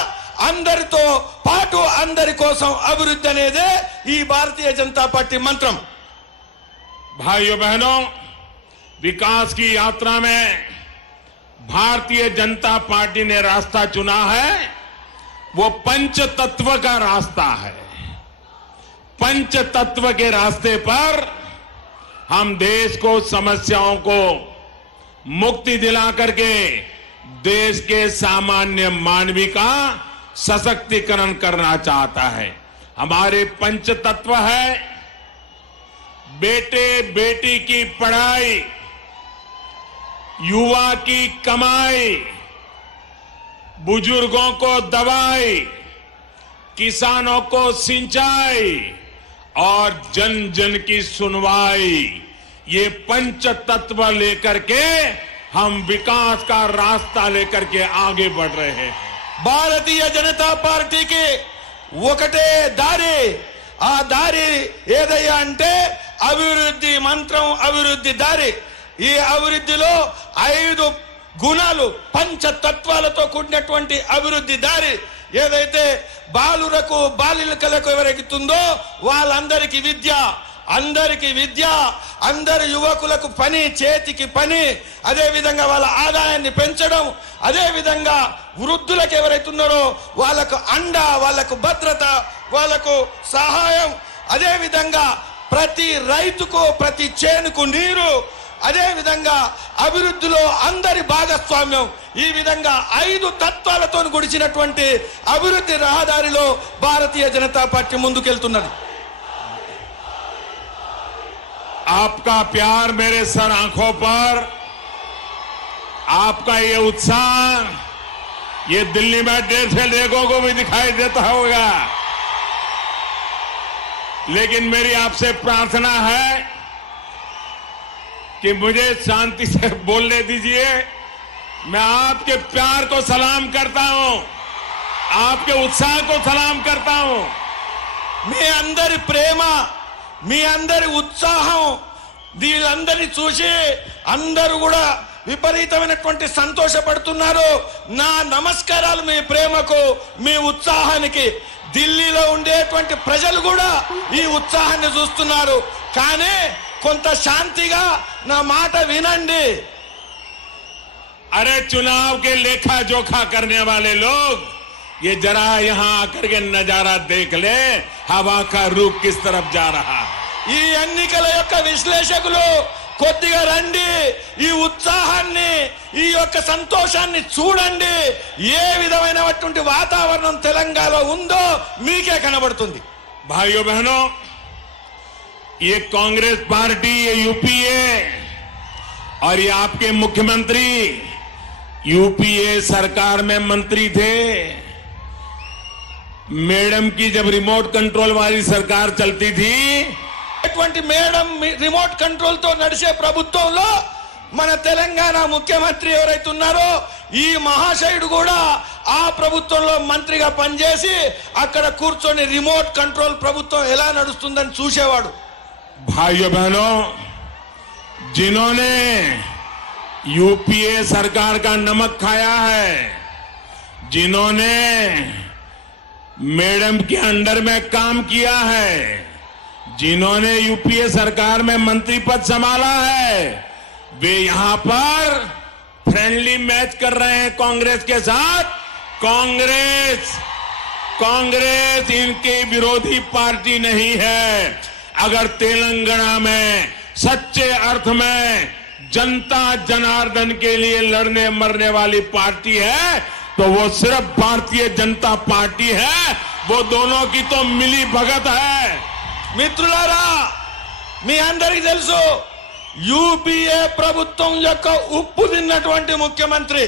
అందరితో పాటు అందరి కోసం అభివృద్ధి అనేదే ఈ భారతీయ జనతా పార్టీ మంత్రం. भाइयों बहनों, विकास की यात्रा में भारतीय जनता पार्टी ने रास्ता चुना है, वो पंच तत्व का रास्ता है. पंच तत्व के रास्ते पर हम देश को समस्याओं को मुक्ति दिला करके देश के सामान्य मानवी का सशक्तिकरण करना चाहता है। हमारे पंच तत्व है बेटे बेटी की पढ़ाई, युवा की कमाई, बुजुर्गों को दवाई, किसानों को सिंचाई और जन जन की सुनवाई। ये पंच तत्व लेकर के हम विकास का रास्ता लेकर के आगे बढ़ रहे हैं। భారతీయ జనతా పార్టీకి ఒకటే దారి, ఆ దారి ఏదయ్యా అంటే అభివృద్ధి మంత్రం, అభివృద్ధి దారి. ఈ అభివృద్ధిలో 5 గుణాలు, పంచతత్వాలతో కూడినటువంటి అభివృద్ధి దారి ఏదైతే బాలురకు బాలికలకు ఎవరెక్కుతుందో వాళ్ళందరికీ విద్య, అందరికీ విద్య, అందరు యువకులకు పని, చేతికి పని, అదే విధంగా వాళ్ళ ఆదాయాన్ని పెంచడం, అదే విధంగా వృద్ధులకు ఎవరైతున్నారో వాళ్ళకు అండ, వాళ్ళకు భద్రత, వాళ్ళకు సహాయం, అదే విధంగా ప్రతి రైతుకు ప్రతి చేనుకు నీరు, అదే విధంగా అభివృద్ధిలో అందరి భాగస్వామ్యం. ఈ విధంగా 5 తత్వాలతో గుడిచినటువంటి అభివృద్ధి రహదారిలో భారతీయ జనతా పార్టీ ముందుకెళ్తున్నది. आपका प्यार मेरे सर आंखों पर, आपका ये उत्साह ये दिल्ली में 150 लोगों को भी दिखाई देता होगा, लेकिन मेरी आपसे प्रार्थना है कि मुझे शांति से बोलने दीजिए। मैं आपके प्यार को सलाम करता हूं, आपके उत्साह को सलाम करता हूं. మీ అందరి ప్రేమ, మీ అందరి ఉత్సాహం, వీళ్ళందరినీ చూసి అందరూ కూడా విపరీతమైనటువంటి సంతోషపడుతున్నారు. నా నమస్కారాలు మీ ప్రేమకు, మీ ఉత్సాహానికి. ఢిల్లీలో ఉండేటువంటి ప్రజలు కూడా ఈ ఉత్సాహాన్ని చూస్తున్నారు. కానీ కొంత శాంతిగా నా మాట వినండి. अरे चुनाव के लेखा जोखा करने वाले लोग ये जरा यहां आकर के नजारा देख ले, हवा का रुख किस तरफ जा रहा है. ఈ ఎన్నికల యొక్క విశ్లేషకులు కొద్దిగా రండి, ఈ ఉత్సాహాన్ని, ఈ యొక్క సంతోషాన్ని చూడండి. ఏ విధమైనటువంటి వాతావరణం తెలంగాణలో ఉందో మీకే కనబడుతుంది. भाइयों बहनों, ये कांग्रेस पार्टी, ये यूपीए और ये आपके मुख्यमंत्री यूपीए सरकार में मंत्री थे. मैडम की जब रिमोट कंट्रोल वाली सरकार चलती थी, అటువంటి మేడం రిమోట్ కంట్రోల్ తో నడిచే ప్రభుత్వంలో మన తెలంగాణ ముఖ్యమంత్రి ఎవరైతే ఉన్నారో ఈ మహాశయుడు కూడా ఆ ప్రభుత్వంలో మంత్రిగా పనిచేసి అక్కడ కూర్చొని రిమోట్ కంట్రోల్ ప్రభుత్వం ఎలా నడుస్తుందని చూసేవాడు. भाइयों बहनों, जिन्होंने यूपीए सरकार का नमक खाया है, जिन्होंने मैडम के अंडर में काम किया है, जिन्होंने यूपीए सरकार में मंत्री पद संभाला है, वे यहां पर फ्रेंडली मैच कर रहे हैं कांग्रेस के साथ. कांग्रेस इनकी विरोधी पार्टी नहीं है. अगर तेलंगाना में सच्चे अर्थ में जनता जनार्दन के लिए लड़ने मरने वाली पार्टी है तो वो सिर्फ भारतीय जनता पार्टी है. वो दोनों की तो मिली भगत है. మిత్రులారా, మీ అందరికీ తెలుసు యూపీఏ ప్రభుత్వం యొక్క ఉప్పు తిన్నటువంటి ముఖ్యమంత్రి,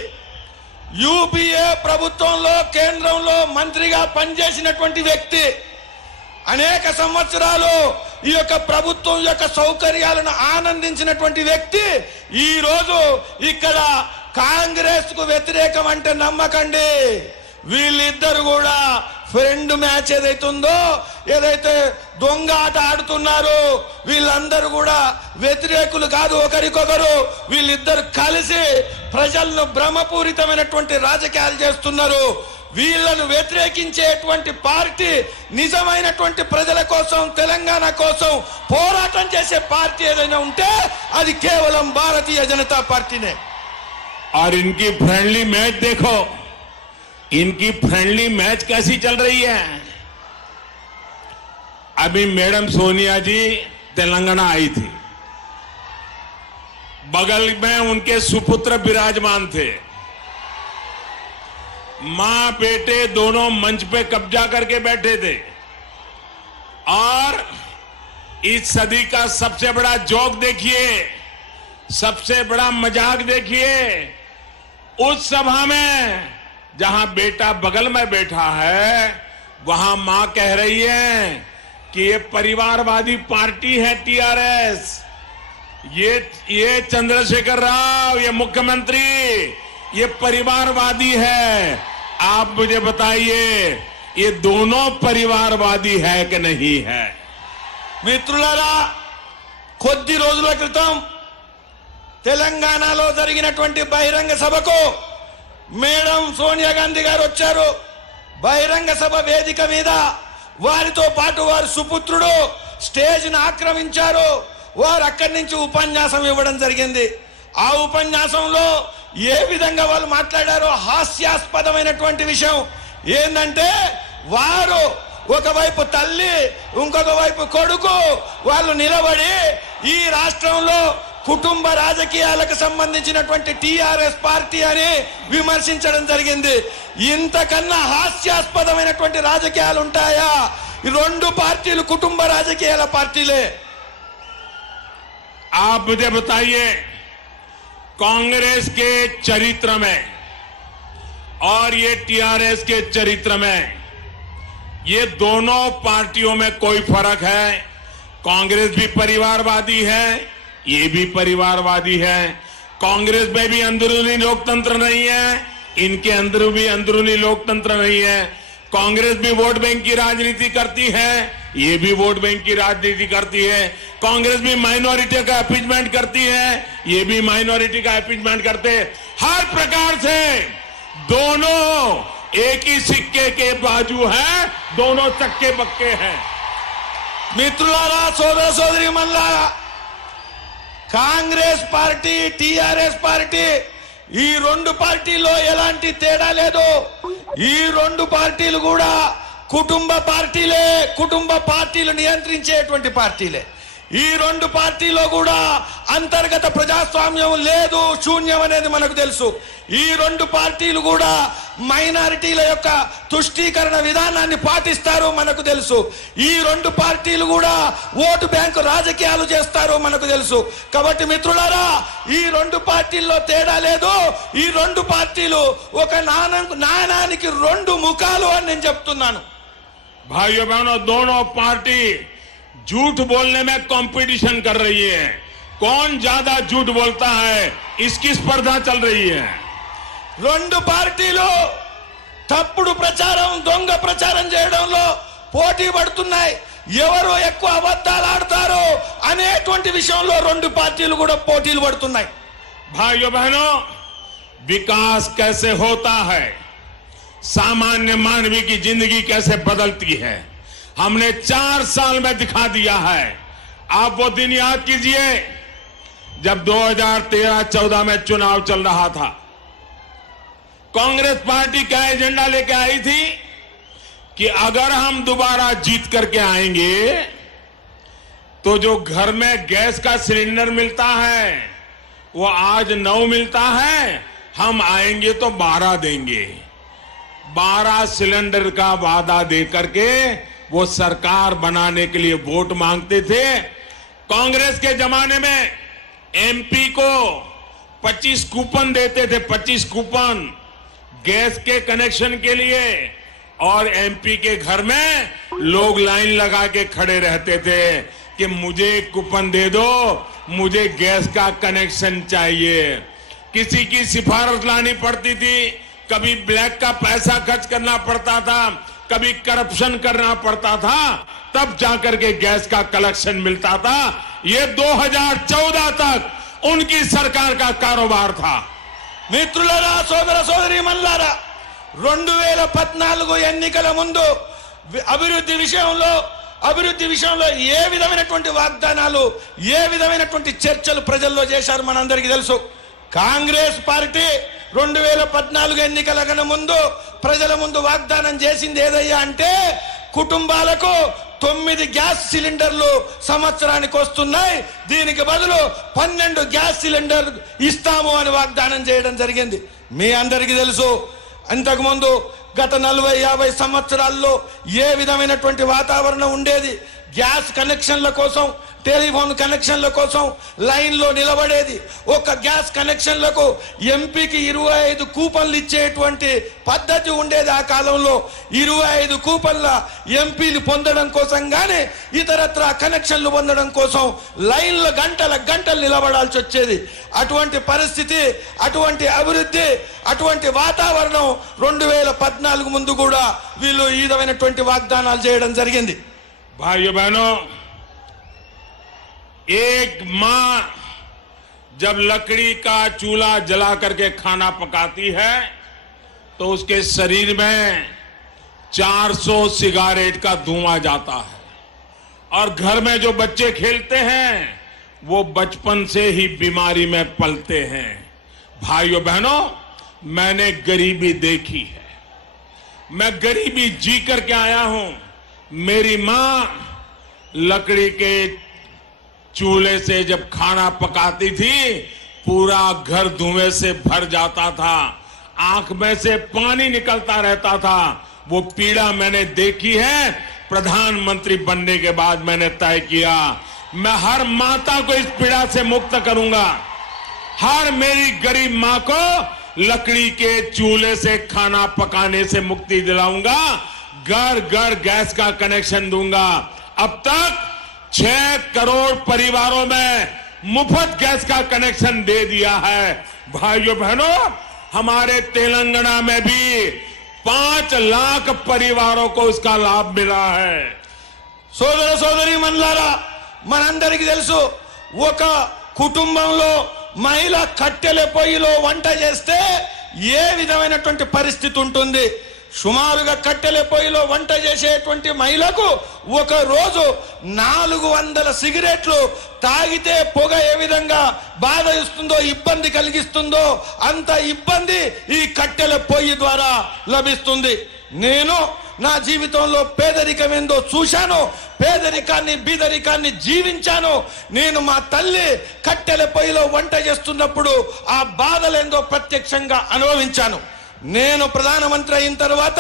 యూపీఏ ప్రభుత్వంలో కేంద్రంలో మంత్రిగా పనిచేసినటువంటి వ్యక్తి, అనేక సంవత్సరాలు ఈ యొక్క ప్రభుత్వం యొక్క సౌకర్యాలను ఆనందించినటువంటి వ్యక్తి ఈ రోజు ఇక్కడ కాంగ్రెస్ కు వ్యతిరేకం అంటే నమ్మకండి. వీళ్ళిద్దరు కూడా ఫ్రెండ్ మ్యాచ్ ఏదైతుందో, ఏదైతే దొంగ ఆట ఆడుతున్నారు, వీళ్ళందరూ కూడా వ్యతిరేకులు కాదు ఒకరికొకరు. వీళ్ళిద్దరు కలిసి ప్రజలను భ్రమపూరితమైనటువంటి రాజకీయాలు చేస్తున్నారు. వీళ్ళను వ్యతిరేకించేటువంటి పార్టీ నిజమైనటువంటి ప్రజల కోసం, తెలంగాణ కోసం పోరాటం చేసే పార్టీ ఏదైనా ఉంటే అది కేవలం భారతీయ జనతా పార్టీనే. और इनकी फ्रेंडली मैच देखो, इनकी फ्रेंडली मैच कैसी चल रही है. अभी मैडम सोनिया जी तेलंगाना आई थी. बगल में उनके सुपुत्र विराजमान थे। मां बेटे दोनों मंच पे कब्जा करके बैठे थे और इस सदी का सबसे बड़ा जोक देखिए, सबसे बड़ा मजाक देखिए। उस सभा में जहां बेटा बगल में बैठा है वहां मां कह रही है कि ये परिवारवादी पार्टी है टीआरएस, ये चंद्रशेखर राव, ये मुख्यमंत्री, ये परिवारवादी है। आप मुझे बताइए ये दोनों परिवारवादी है कि नहीं है? మిత్రులారా, కొద్ది రోజుల క్రితం తెలంగాణలో జరిగినటువంటి బహిరంగ సభకు మేడం సోనియా గాంధీ గారు వచ్చారు. బహిరంగ సభ వేదిక మీద వారితో పాటు వారి సుపుత్రుడు స్టేజ్ను ఆక్రమించారు. వారు అక్కడి నుంచి ఉపన్యాసం ఇవ్వడం జరిగింది. ఆ ఉపన్యాసంలో ఏ విధంగా వాళ్ళు మాట్లాడారో హాస్యాస్పదమైనటువంటి విషయం ఏంటంటే, వారు ఒకవైపు తల్లి ఇంకొక వైపు కొడుకు వాళ్ళు నిలబడి ఈ రాష్ట్రంలో కుటుంబ రాజకీయాలకు సంబంధించినటువంటి టీఆర్ఎస్ పార్టీ అని విమర్శించడం జరిగింది. ఇంతకన్నా హాస్యాస్పదమైనటువంటి రాజకీయాలు ఉంటాయా? ఈ రెండు పార్టీలు కుటుంబ రాజకీయాల పార్టీలే. आप मुझे बताइए, कांग्रेस के चरित्र में और ये टीआरएस के चरित्र में ये दोनों पार्टियों में कोई फर्क है? कांग्रेस भी परिवारवादी है, ये भी परिवारवादी है। कांग्रेस में भी अंदरूनी लोकतंत्र नहीं है, इनके अंदर भी अंदरूनी लोकतंत्र नहीं है। कांग्रेस भी वोट बैंक की राजनीति करती है, ये भी वोट बैंक की राजनीति करती है। कांग्रेस भी माइनॉरिटी का अपीजमेंट करती है, ये भी माइनॉरिटी का अपीजमेंट करते। हर प्रकार से दोनों एक ही सिक्के के बाजू हैं, दोनों चक्के बक्के हैं। మిత్రులారా, సోదర సోదరీమణులారా, కాంగ్రెస్ పార్టీ టీఆర్ఎస్ పార్టీ ఈ రెండు పార్టీల్లో ఎలాంటి తేడా లేదు. ఈ రెండు పార్టీలు కూడా కుటుంబ పార్టీలే, కుటుంబ పార్టీలు నియంత్రించేటువంటి పార్టీలే. ఈ రెండు పార్టీలో కూడా అంతర్గత ప్రజాస్వామ్యం లేదు, శూన్యం అనేది మనకు తెలుసు. ఈ రెండు పార్టీలు కూడా మైనారిటీల యొక్క తుష్టీకరణ విధానాన్ని పాటిస్తారు మనకు తెలుసు. ఈ రెండు పార్టీలు కూడా ఓటు బ్యాంకు రాజకీయాలు చేస్తారు మనకు తెలుసు. కాబట్టి మిత్రులారా, ఈ రెండు పార్టీల్లో తేడా లేదు. ఈ రెండు పార్టీలు ఒక నాణానికి రెండు ముఖాలు అని నేను చెప్తున్నాను. भाइयों बहनों, दोनों पार्टी झूठ बोलने में कंपटीशन कर रही है। कौन ज्यादा झूठ बोलता है, इसकी स्पर्धा चल रही है। రెండు పార్టీలు తప్పుడు ప్రచారం, దొంగ ప్రచారం చేయడంలో పోటీ పడుతున్నాయి. ఎవరు ఎక్కువ అబద్ధాలు ఆడతారో అనేటువంటి విషయంలో రెండు పార్టీలు కూడా పోటీలు పడుతున్నాయి. भाइयों बहनों, विकास कैसे होता है, सामान्य मानवी की जिंदगी कैसे बदलती है, हमने 4 साल में दिखा दिया है। आप वो दिन याद कीजिए जब 2013-14 में चुनाव चल रहा था। कांग्रेस पार्टी क्या एजेंडा लेके आई थी कि अगर हम दोबारा जीत करके आएंगे तो जो घर में गैस का सिलेंडर मिलता है वो आज 9 मिलता है, हम आएंगे तो 12 देंगे। 12 सिलेंडर का वादा दे करके वो सरकार बनाने के लिए वोट मांगते थे। कांग्रेस के जमाने में एमपी को 25 कूपन देते थे, 25 कूपन गैस के कनेक्शन के लिए, और एमपी के घर में लोग लाइन लगा के खड़े रहते थे कि मुझे कूपन दे दो, मुझे गैस का कनेक्शन चाहिए। किसी की सिफारिश लानी पड़ती थी, कभी ब्लैक का पैसा खर्च करना पड़ता था, कभी करप्शन करना पड़ता था, तब जाकर के गैस का कलेक्शन मिलता था। ये 2014 तक उनकी सरकार का कारोबार था। మిత్రులారా, సోదర సోదరీమణులారా, 2014 ఎన్నికల ముందు అభివృద్ధి విషయంలో ఏ విధమైనటువంటి వాగ్దానాలు, ఏ విధమైనటువంటి చర్చలు ప్రజల్లో చేశారు మనందరికీ తెలుసు. కాంగ్రెస్ పార్టీ 2014 ఎన్నికల కన్నా ముందు ప్రజల ముందు వాగ్దానం చేసింది ఏదయ్యా అంటే, కుటుంబాలకు 9 గ్యాస్ సిలిండర్లు సంవత్సరానికి వస్తున్నాయి. దీనికి బదులు 12 గ్యాస్ సిలిండర్ ఇస్తాము అని వాగ్దానం చేయడం జరిగింది. మీ అందరికీ తెలుసు, అంతకుముందు గత 40-50 సంవత్సరాల్లో ఏ విధమైనటువంటి వాతావరణం ఉండేది. గ్యాస్ కనెక్షన్ల కోసం, టెలిఫోన్ కనెక్షన్ల కోసం లైన్లో నిలబడేది. ఒక గ్యాస్ కనెక్షన్లకు ఎంపీకి 25 కూపన్లు ఇచ్చేటువంటి పద్ధతి ఉండేది. ఆ కాలంలో 25 కూపన్ల ఎంపీలు పొందడం కోసం కానీ ఇతరత్ర కనెక్షన్లు పొందడం కోసం లైన్లో గంటలు నిలబడాల్సి వచ్చేది. అటువంటి పరిస్థితి, అటువంటి అభివృద్ధి, అటువంటి వాతావరణం 2014 ముందు కూడా వీళ్ళు ఈ విధమైనటువంటి వాగ్దానాలు చేయడం జరిగింది. भाइयों बहनों, एक मां जब लकड़ी का चूल्हा जला करके खाना पकाती है तो उसके शरीर में 400 सिगारेट का धुआं जाता है, और घर में जो बच्चे खेलते हैं वो बचपन से ही बीमारी में पलते हैं. भाइयों बहनों, मैंने गरीबी देखी है, मैं गरीबी जी करके आया हूं. मेरी मां लकड़ी के चूल्हे से जब खाना पकाती थी पूरा घर धुएं से भर जाता था, आंख में से पानी निकलता रहता था. वो पीड़ा मैंने देखी है. प्रधानमंत्री बनने के बाद मैंने तय किया मैं हर माता को इस पीड़ा से मुक्त करूंगा. हर मेरी गरीब मां को लकड़ी के चूल्हे से खाना पकाने से मुक्ति दिलाऊंगा. घर घर गैस का कनेक्शन दूंगा. अब तक 6 करोड़ परिवारों में मुफ्त गैस का कनेक्शन दे दिया है. भाइयों बहनों, हमारे तेलंगाना में भी 5 लाख परिवारों को इसका लाभ मिला है. సోదర సోదరి మనులారా, మనందరికీ తెలుసు, ఒక కుటుంబంలో మహిళ కట్టెల పొయ్యిలో వంట చేస్తే ఏ విధమైనటువంటి పరిస్థితి ఉంటుంది. సుమారుగా కట్టెల పొయ్యిలో వంట చేసేటువంటి మహిళకు ఒక రోజు 400 సిగరెట్లు తాగితే పొగ ఏ విధంగా బాధ ఇస్తుందో, ఇబ్బంది కలిగిస్తుందో అంత ఇబ్బంది ఈ కట్టెల పొయ్యి ద్వారా లభిస్తుంది. నేను నా జీవితంలో పేదరికం ఏందో చూశాను, పేదరికాన్ని, బీదరికాన్ని జీవించాను. నేను మా తల్లి కట్టెల పొయ్యిలో వంట చేస్తున్నప్పుడు ఆ బాధలేందో ప్రత్యక్షంగా అనుభవించాను. నేను ప్రధానమంత్రి అయిన తర్వాత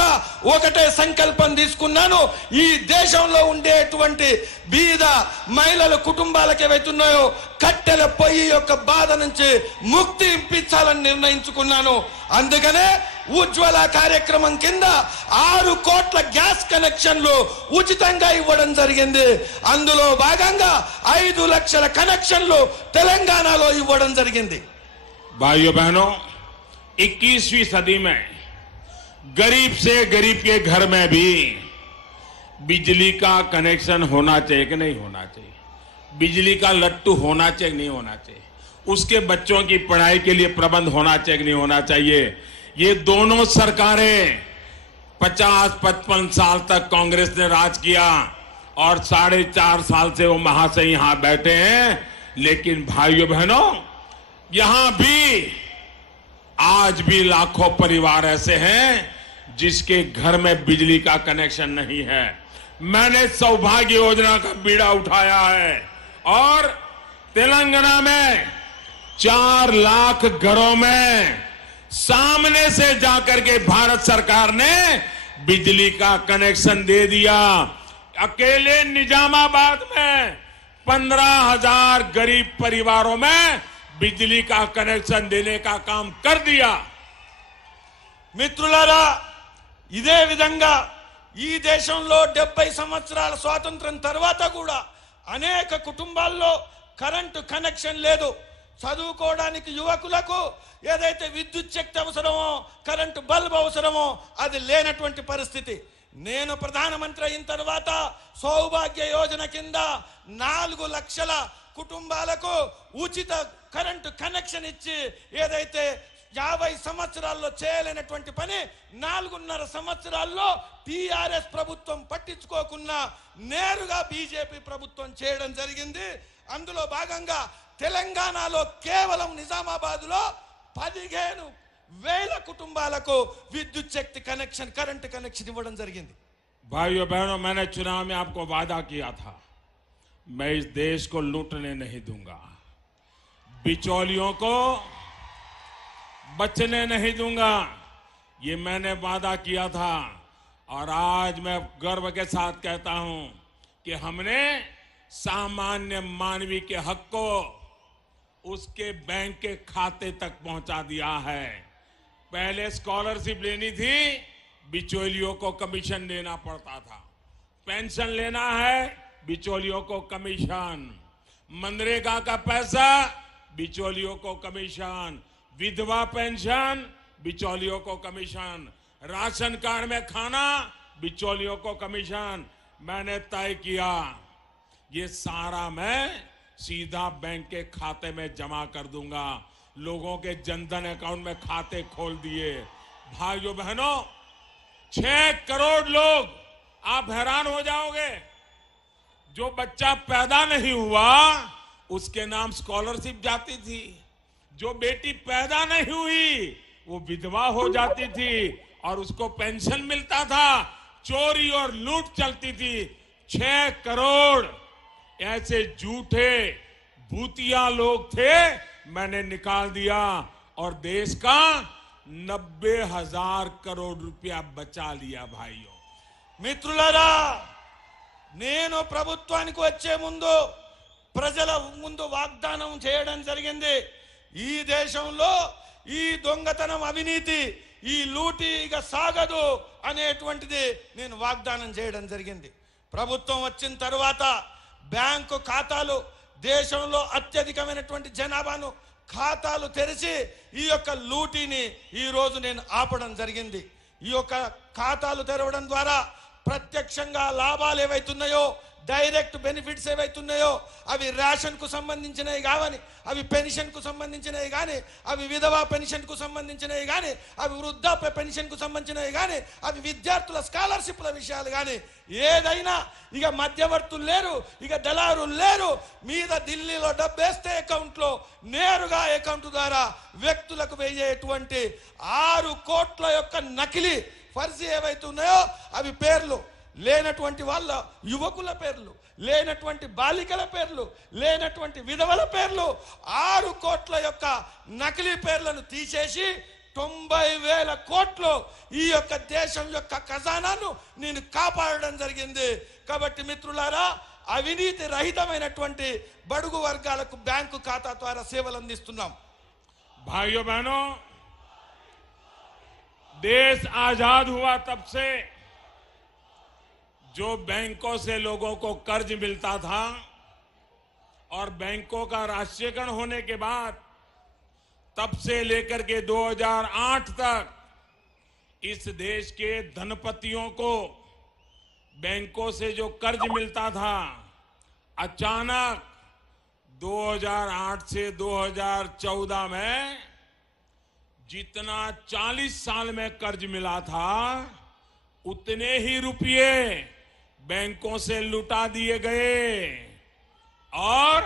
ఒకటే సంకల్పం తీసుకున్నాను, ఈ దేశంలో ఉండేటువంటి బీద మహిళల కుటుంబాలకు ఏవైతున్నాయో కట్టెల పొయ్యి యొక్క బాధ నుంచి ముక్తి ఇప్పించాలని నిర్ణయించుకున్నాను. అందుకనే ఉజ్వల కార్యక్రమం కింద 6 కోట్ల గ్యాస్ కనెక్షన్లు ఉచితంగా ఇవ్వడం జరిగింది. అందులో భాగంగా 5 లక్షల కనెక్షన్లు తెలంగాణలో ఇవ్వడం జరిగింది. भाइयों बहनों, 21वीं सदी में गरीब से गरीब के घर में भी बिजली का कनेक्शन होना चाहिए कि नहीं होना चाहिए, बिजली का लट्टू होना चाहिए कि नहीं होना चाहिए, उसके बच्चों की पढ़ाई के लिए प्रबंध होना चाहिए कि नहीं होना चाहिए. ये दोनों सरकारें 50-55 साल तक कांग्रेस ने राज किया और 4.5 साल से वो महाशय यहां बैठे हैं. लेकिन भाइयों बहनों, यहां भी आज भी लाखों परिवार ऐसे हैं जिसके घर में बिजली का कनेक्शन नहीं है. मैंने सौभाग्य योजना का बीड़ा उठाया है और तेलंगाना में 4 लाख घरों में सामने से जाकर के भारत सरकार ने बिजली का कनेक्शन दे दिया. अकेले निजामाबाद में 15,000 गरीब परिवारों में बिजली का कनेक्शन देने का काम कर दिया. మిత్రులారా, ఇదే విధంగా ఈ దేశంలో 70 సంవత్సరాల స్వాతంత్రం తర్వాత కూడా అనేక కుటుంబాల్లో కరెంటు కనెక్షన్ లేదు. చదువుకోవడానికి యువకులకు ఏదైతే విద్యుత్ శక్తి అవసరమో, కరెంటు బల్బ్ అవసరమో అది లేనటువంటి పరిస్థితి. నేను ప్రధానమంత్రి అయిన తర్వాత సౌభాగ్య యోజన కింద 4 లక్షల కుటుంబాలకు ఉచిత కరెంటు కనెక్షన్ ఇచ్చి ఏదైతే 50 సంవత్సరాల్లో చేయలేనటువంటి పని 4.5 సంవత్సరాల్లో టీఆర్ఎస్ ప్రభుత్వం పట్టించుకోకుండా నేరుగా బీజేపీ ప్రభుత్వం చేయడం జరిగింది. అందులో భాగంగా తెలంగాణలో కేవలం నిజామాబాద్లో 15,000 కుటుంబాలకు విద్యుత్ శక్తి కనెక్షన్, కరెంటు కనెక్షన్ ఇవ్వడం జరిగింది. भाइयों बहनों, मैंने चुनाव में आपको वादा किया था, मैं इस देश को लूटने नहीं दूंगा, बिचौलियों को बचने नहीं दूंगा। ये मैंने वादा किया था और आज मैं गर्व के साथ कहता हूं कि हमने सामान्य मानवी के हक को उसके बैंक के खाते तक पहुंचा दिया है। पहले स्कॉलरशिप लेनी थी, बिचौलियों को कमीशन देना पड़ता था। पेंशन लेना है, बिचौलियों को कमीशन। मनरेगा का पैसा, बिचौलियों को कमीशन। विधवा पेंशन, बिचौलियों को कमीशन। राशन कार्ड में खाना, बिचौलियों को कमीशन। मैंने तय किया ये सारा मैं सीधा बैंक के खाते में जमा कर दूंगा। लोगों के जनधन अकाउंट में खाते खोल दिए। भाइयों बहनों, 6 करोड़ लोग, आप हैरान हो जाओगे, जो बच्चा पैदा नहीं हुआ उसके नाम स्कॉलरशिप जाती थी, जो बेटी पैदा नहीं हुई वो विधवा हो जाती थी और उसको पेंशन मिलता था। चोरी और लूट चलती थी। 6 करोड़ ऐसे झूठे भूतिया लोग थे, मैंने निकाल दिया और देश का 90,000 करोड़ रुपया बचा लिया। भाइयों మిత్రులారా, నేను ప్రభుత్వానికి వచ్చే ముందు ప్రజల ముందు వాగ్దానం చేయడం జరిగింది. ఈ దేశంలో ఈ దొంగతనం, అవినీతి, ఈ లూటీ ఇక సాగదు అనేటువంటిది నేను వాగ్దానం చేయడం జరిగింది. ప్రభుత్వం వచ్చిన తర్వాత బ్యాంకు ఖాతాలు, దేశంలో అత్యధికమైనటువంటి జనాభాను ఖాతాలు తెరిచి ఈ యొక్క లూటీని ఈ రోజు నేను ఆపడం జరిగింది. ఈ యొక్క ఖాతాలు తెరవడం ద్వారా ప్రత్యక్షంగా లాభాలు ఏవైతున్నాయో, డైరెక్ట్ బెనిఫిట్స్ ఏవైతున్నాయో, అవి రేషన్ కు సంబంధించినవి కావని, అవి పెన్షన్ కు సంబంధించినవి కానీ, అవి విధవా పెన్షన్ కు సంబంధించినవి కానీ, అవి వృద్ధాప్య పెన్షన్ కు సంబంధించినవి కానీ, అవి విద్యార్థుల స్కాలర్షిప్ల విషయాలు కానీ, ఏదైనా ఇక మధ్యవర్తులు లేరు, ఇక దళారులు లేరు. మీద ఢిల్లీలో డబ్బేస్తే అకౌంట్లో నేరుగా అకౌంట్ ద్వారా వ్యక్తులకు వేయేటువంటి 6 కోట్ల యొక్క నకిలీ ఫర్జీ ఏవైతే ఉన్నాయో అవి పేర్లు లేనటువంటి వాళ్ళ యువకుల పేర్లు, లేనటువంటి బాలికల పేర్లు, లేనటువంటి విధవల పేర్లు, 6 కోట్ల యొక్క నకిలీ పేర్లను తీసేసి 90,000 కోట్లు ఈ యొక్క దేశం యొక్క ఖజానాను నేను కాపాడడం జరిగింది. కాబట్టి మిత్రులారా, అవినీతి రహితమైనటువంటి బడుగు వర్గాలకు బ్యాంకు ఖాతా ద్వారా సేవలు అందిస్తున్నాం. भाइयों बहनों, देश आजाद हुआ तब से जो बैंकों से लोगों को कर्ज मिलता था और बैंकों का राष्ट्रीयकरण होने के बाद तब से लेकर के 2008 तक इस देश के धनपतियों को बैंकों से जो कर्ज मिलता था, अचानक 2008 से 2014 में जितना 40 साल में कर्ज मिला था उतने ही रुपये बैंकों से लुटा दिए गए और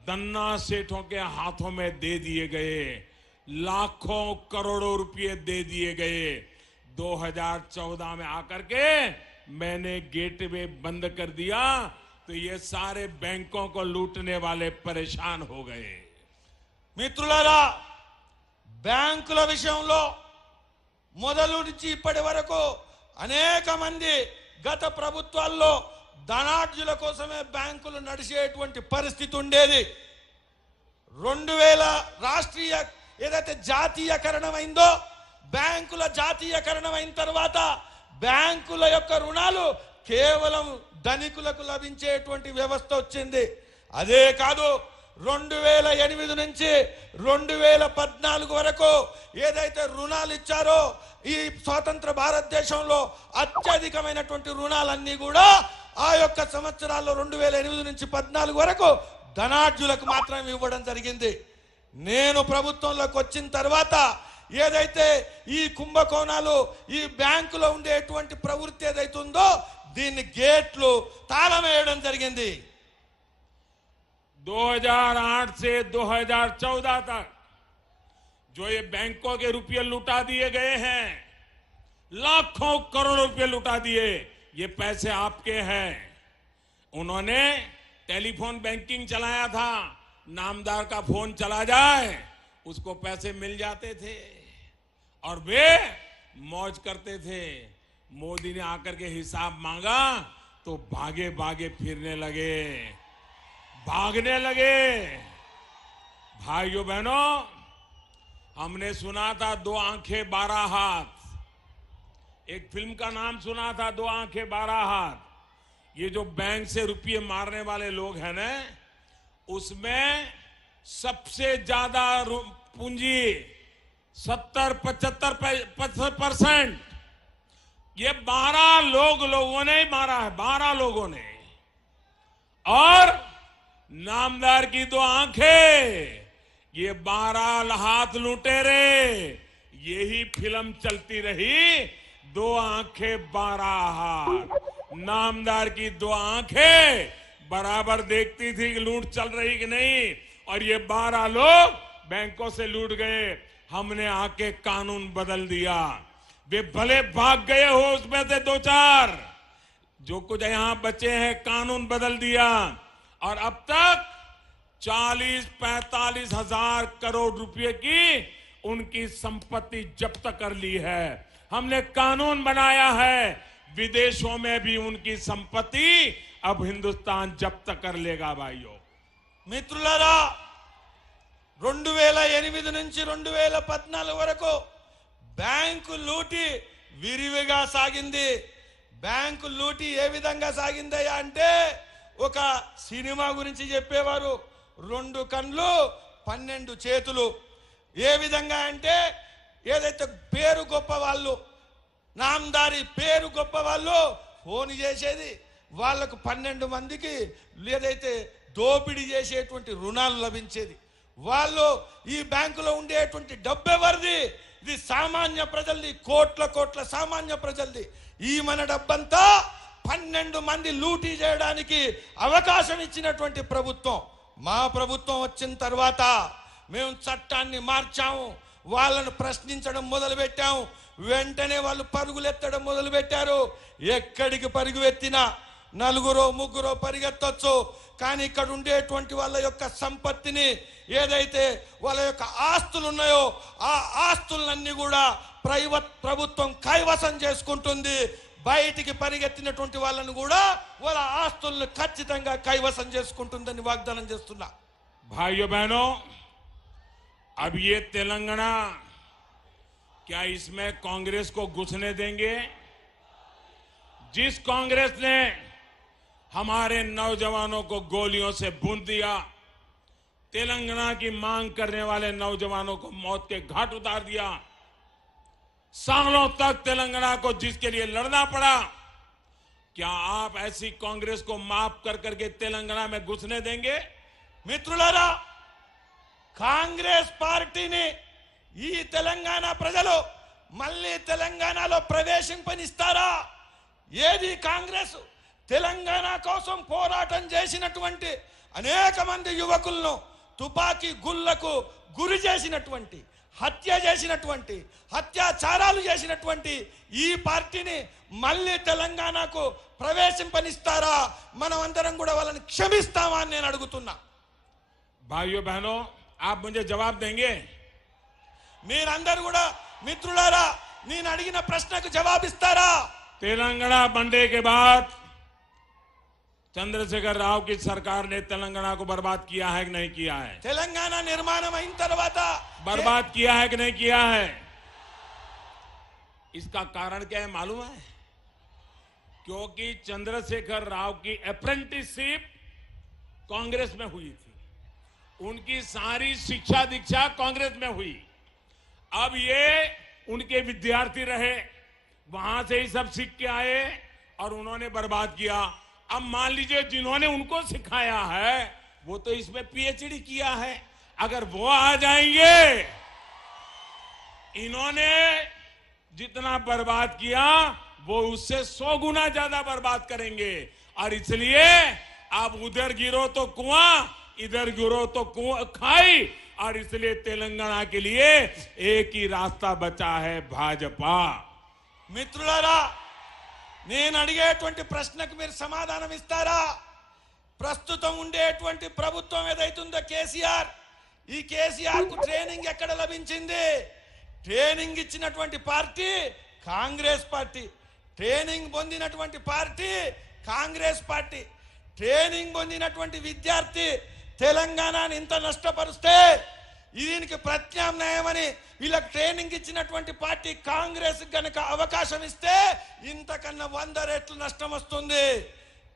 धन्ना सेठों के हाथों में दे दिए गए। लाखों करोड़ों रुपये दे दिए गए। 2014 में आकर के मैंने गेटवे बंद कर दिया तो ये सारे बैंकों को लूटने वाले परेशान हो गए। మిత్రులారా, బ్యాంకుల విషయంలో మొదలు నుంచి ఇప్పటి వరకు అనేక మంది గత ప్రభుత్వాల్లో ధనార్జుల కోసమే బ్యాంకులు నడిచేటువంటి పరిస్థితి ఉండేది. 2000 రాష్ట్రీయ ఏదైతే జాతీయకరణం అయిందో, బ్యాంకుల జాతీయకరణం అయిన తర్వాత బ్యాంకుల యొక్క రుణాలు కేవలం ధనికులకు లభించేటువంటి వ్యవస్థ వచ్చింది. అదే కాదు, 2008 నుంచి 2014 వరకు ఏదైతే రుణాలు ఇచ్చారో ఈ స్వతంత్ర భారతదేశంలో అత్యధికమైనటువంటి రుణాలన్నీ కూడా ఆ యొక్క సంవత్సరాల్లో 2008 నుంచి 14 వరకు ధనార్జులకు మాత్రమే ఇవ్వడం జరిగింది. నేను ప్రభుత్వంలోకి వచ్చిన తర్వాత ఏదైతే ఈ కుంభకోణాలు, ఈ బ్యాంకులో ఉండేటువంటి ప్రవృత్తి ఏదైతే ఉందో దీన్ని గేట్లు తాళం వేయడం జరిగింది. 2008 से 2014 तक जो ये बैंकों के रुपये लुटा दिए गए हैं, लाखों करोड़ों रुपये लुटा दिए, ये पैसे आपके हैं। उन्होंने टेलीफोन बैंकिंग चलाया था, नामदार का फोन चला जाए उसको पैसे मिल जाते थे और वे मौज करते थे। मोदी ने आकर के हिसाब मांगा तो भागे भागे फिरने लगे, भागने लगे। भाइयों बहनों, हमने सुना था 2 आंखें 12 हाथ। एक फिल्म का नाम सुना था 2 आंखें 12 हाथ। ये जो बैंक से रुपये मारने वाले लोग हैं ना, उसमें सबसे ज्यादा पूंजी 70-75% ये 12 लोगों ने ही मारा है, 12 लोगों ने। और नामदार की 2 आंखें, ये 12 हाथ लुटेरे। यही फिल्म चलती रही, 2 आंखें 12 हाथ। नामदार की 2 आंखें बराबर देखती थी कि लूट चल रही कि नहीं, और ये 12 लोग बैंकों से लूट गए। हमने आके कानून बदल दिया। वे भले भाग गए हो उसमें से 2-4, जो कुछ यहां बचे हैं, कानून बदल दिया और अब तक 40-45 हजार करोड़ रुपए की उनकी संपत्ति जब्त कर ली है। हमने कानून बनाया है, विदेशों में भी उनकी संपत्ति अब हिंदुस्तान जब्त कर लेगा। भाइयों మిత్రులారా, 2008 నుంచి 2014 వరకు బ్యాంకు లూటీ విరివిగా సాగింది. బ్యాంకు లూటీ ఏ విధంగా సాగిందయ్యా అంటే, ఒక సినిమా గురించి చెప్పేవారు, 2 కళ్ళు 12 చేతులు. ఏ విధంగా అంటే, ఏదైతే పేరు గొప్ప వాళ్ళు, నామదారి పేరు గొప్ప వాళ్ళు ఫోన్ చేసేది, వాళ్లకు 12 మందికి ఏదైతే దోపిడీ చేసేటువంటి రుణాలు లభించేది. వాళ్ళు ఈ బ్యాంకులో ఉండేటువంటి డబ్బు ఎవరిది? ఇది సామాన్య ప్రజల్ది, కోట్ల సామాన్య ప్రజల్ది. ఈ మన డబ్బంతా 12 మంది లూటీ చేయడానికి అవకాశం ఇచ్చినటువంటి ప్రభుత్వం. మా ప్రభుత్వం వచ్చిన తర్వాత మేము చట్టాన్ని మార్చాము, వాళ్ళను ప్రశ్నించడం మొదలు పెట్టాము. వెంటనే వాళ్ళు పరుగులెత్తడం మొదలు పెట్టారు. ఎక్కడికి పరుగువెత్తినా 4-3 పరిగెత్తొచ్చు, కానీ ఇక్కడ ఉండేటువంటి వాళ్ళ యొక్క సంపత్తిని, ఏదైతే వాళ్ళ యొక్క ఆస్తులు ఉన్నాయో ఆ ఆస్తులన్నీ కూడా ప్రభుత్వం కైవసం చేసుకుంటుంది. బయటికి పరిగెత్తినటువంటి వాళ్ళను కూడా వాళ్ళ ఆస్తులను ఖచ్చితంగా కైవసం చేసుకుంటుందని వాగ్దానం చేస్తున్నా. भाइयों बहनों, अब ये तेलंगाना, क्या इसमें कांग्रेस को घुसने देंगे? जिस कांग्रेस ने हमारे नौजवानों को गोलियों से भून दिया, तेलंगाना की मांग करने वाले नौजवानों को मौत के घाट उतार दिया, सालों तक तेलंगाना को जिसके लिए लड़ना पड़ा, क्या आप ऐसी कांग्रेस को माफ कर करके तेलंगाना में घुसने देंगे? మిత్రులారా, కాంగ్రెస్ పార్టీని ఈ తెలంగాణ ప్రజలు మళ్ళీ తెలంగాణలో ప్రవేశింపనిస్తారా? ఏది కాంగ్రెస్ తెలంగాణ కోసం పోరాటం చేసినటువంటి అనేక మంది యువకులను తుపాకీ గుళ్లకు గురి చేసినటువంటి, హత్య చేసినటువంటి, హత్యాచారాలు చేసినటువంటి ఈ పార్టీని మళ్ళీ తెలంగాణకు ప్రవేశింపనిస్తారా? మనం అందరం కూడా వాళ్ళని క్షమిస్తామా అని నేను అడుగుతున్నా. भाइयों बहनों, आप मुझे जवाब देंगे? మీరందరూ కూడా మిత్రులారా, నేను అడిగిన ప్రశ్నకు జవాబిస్తారా? तेलंगाना बनने के बाद चंद्रशेखर राव की सरकार ने तेलंगाना को बर्बाद किया है कि नहीं किया है? తెలంగాణ నిర్మాణం అయిన తర్వాత बर्बाद किया है कि नहीं किया है? इसका कारण क्या है मालूम है? क्योंकि चंद्रशेखर राव की अप्रेंटिसशिप कांग्रेस में हुई थी, उनकी सारी शिक्षा दीक्षा कांग्रेस में हुई। अब ये उनके विद्यार्थी रहे, वहां से ही सब सीख के आए और उन्होंने बर्बाद किया। अब मान लीजिए जिन्होंने उनको सिखाया है वो तो इसमें पीएचडी किया है, अगर वो आ जाएंगे, इन्होंने जितना बर्बाद किया वो उससे 100 गुना ज्यादा बर्बाद करेंगे। और इसलिए आप उधर गिरो तो कुआं, इधर गिरो तो खाई। और इसलिए तेलंगाना के लिए एक ही रास्ता बचा है, भाजपा। మిత్రులారా, నేను అడిగేటువంటి ప్రశ్నకు మీరు సమాధానం ఇస్తారా? ప్రస్తుతం ఉండేటువంటి ప్రభుత్వం ఏదైతుందో కేసీఆర్, ఈ కేసీఆర్ కు ట్రైనింగ్ ఎక్కడ లభించింది? ట్రైనింగ్ ఇచ్చినటువంటి పార్టీ కాంగ్రెస్ పార్టీ, ట్రైనింగ్ పొందినటువంటి పార్టీ కాంగ్రెస్ పార్టీ. ట్రైనింగ్ పొందినటువంటి విద్యార్థి తెలంగాణని ఇంత నష్టపరుస్తే దీనికి ప్రత్యామ్నాయమని వీళ్ళకి ట్రైనింగ్ ఇచ్చినటువంటి పార్టీ కాంగ్రెస్ గనక అవకాశం ఇస్తే ఇంతకన్నా 100 రెట్లు నష్టం వస్తుంది.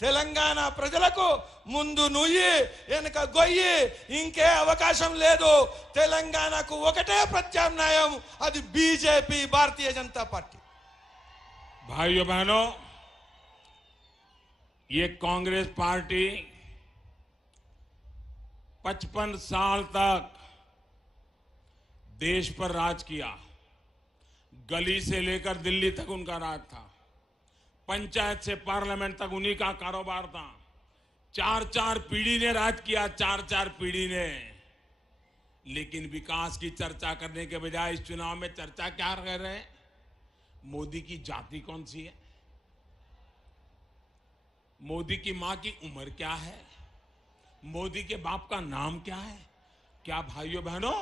తెలంగాణ ప్రజలకు ముందు నుయ్యి వెనక గొయ్యి, ఇంకే అవకాశం లేదు. తెలంగాణకు ఒకటే ప్రత్యామ్నాయం, అది బీజేపీ, భారतीय जनता पार्टी। भाइयों बहनों, ये कांग्रेस पार्टी 55 साल तक देश पर राज किया। गली से लेकर दिल्ली तक उनका राज था। पंचायत से पार्लियामेंट तक उन्हीं का कारोबार था। 4-4 पीढ़ी ने राज किया, 4-4 पीढ़ी ने। लेकिन विकास की चर्चा करने के बजाय इस चुनाव में चर्चा क्या कर रहे हैं? मोदी की जाति कौन सी है, मोदी की मां की उम्र क्या है, मोदी के बाप का नाम क्या है? क्या भाइयों बहनों,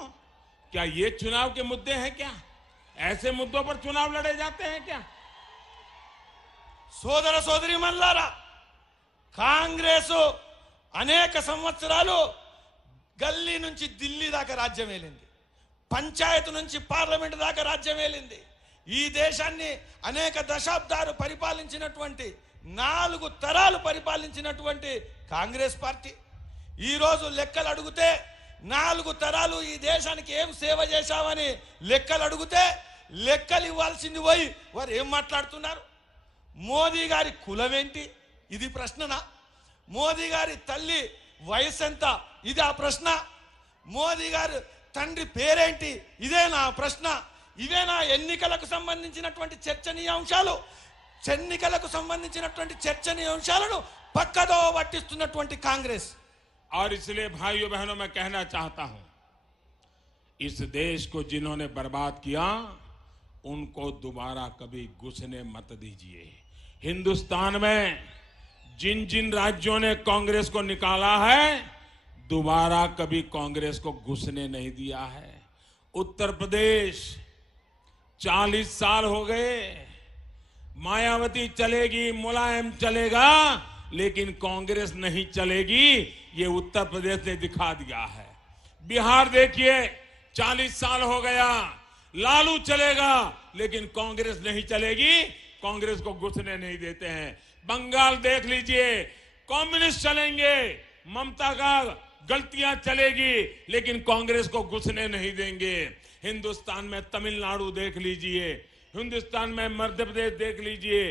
क्या ये चुनाव के मुद्दे हैं? क्या ऐसे मुद्दों पर चुनाव लड़े जाते हैं क्या? సోదర సోదరీమణులారా, కాంగ్రెస్ అనేక సంవత్సరాలు గల్లీ నుంచి ఢిల్లీ దాకా రాజ్యం ఏలింది, పంచాయత్ నుంచి పార్లమెంట్ దాకా రాజ్యం ఏలింది. ఈ దేశాన్ని అనేక దశాబ్దాలు పరిపాలించినటువంటి 4 తరాలు పరిపాలించినటువంటి కాంగ్రెస్ పార్టీ ఈ రోజు లెక్కలు అడిగితే 4 తరాలు ఈ దేశానికి ఏం సేవ చేశామని లెక్కలు అడిగితే లెక్కలు ఇవ్వాల్సింది పోయి వారు ఏం మాట్లాడుతున్నారు? మోదీ గారి కులం ఏంటి? ఇది ప్రశ్ననా? మోదీ గారి తల్లి వయసు ఎంత? ఇది ఆ ప్రశ్న. మోదీ గారి తండ్రి పేరేంటి? ఇదేనా ప్రశ్న? ఇవేనా ఎన్నికలకు సంబంధించినటువంటి చర్చనీయాంశాలు? ఎన్నికలకు సంబంధించినటువంటి చర్చనీయాంశాలను పక్కదో పట్టిస్తున్నటువంటి కాంగ్రెస్. और इसलिए भाइयों बहनों, मैं कहना चाहता हूं, इस देश को जिन्होंने बर्बाद किया उनको दोबारा कभी घुसने मत दीजिए। हिंदुस्तान में जिन जिन राज्यों ने कांग्रेस को निकाला है, दोबारा कभी कांग्रेस को घुसने नहीं दिया है। उत्तर प्रदेश 40 साल हो गए, मायावती चलेगी, मुलायम चलेगा, लेकिन कांग्रेस नहीं चलेगी, ये उत्तर प्रदेश ने दिखा दिया है। बिहार देखिए, 40 साल हो गया, लालू चलेगा लेकिन कांग्रेस नहीं चलेगी, कांग्रेस को घुसने नहीं देते हैं। बंगाल देख लीजिए, कम्युनिस्ट चलेंगे, ममता का गलतियां चलेगी, लेकिन कांग्रेस को घुसने नहीं देंगे। हिंदुस्तान में तमिलनाडु देख लीजिए, हिंदुस्तान में मध्य प्रदेश देख लीजिए,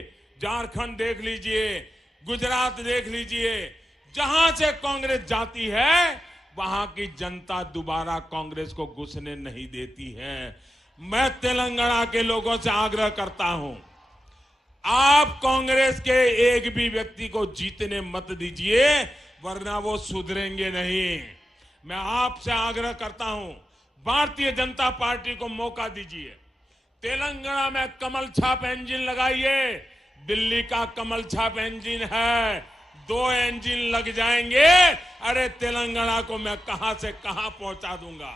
झारखंड देख लीजिए, गुजरात देख लीजिए, जहां से कांग्रेस जाती है वहां की जनता दोबारा कांग्रेस को घुसने नहीं देती है। मैं तेलंगाना के लोगों से आग्रह करता हूं, आप कांग्रेस के एक भी व्यक्ति को जीतने मत दीजिए, वरना वो सुधरेंगे नहीं। मैं आपसे आग्रह करता हूं, भारतीय जनता पार्टी को मौका दीजिए। तेलंगाना में कमल छाप इंजन लगाइए, दिल्ली का कमल छाप इंजन है, 2 इंजन लग जाएंगे, अरे तेलंगाना को मैं कहां से कहां पहुंचा दूंगा।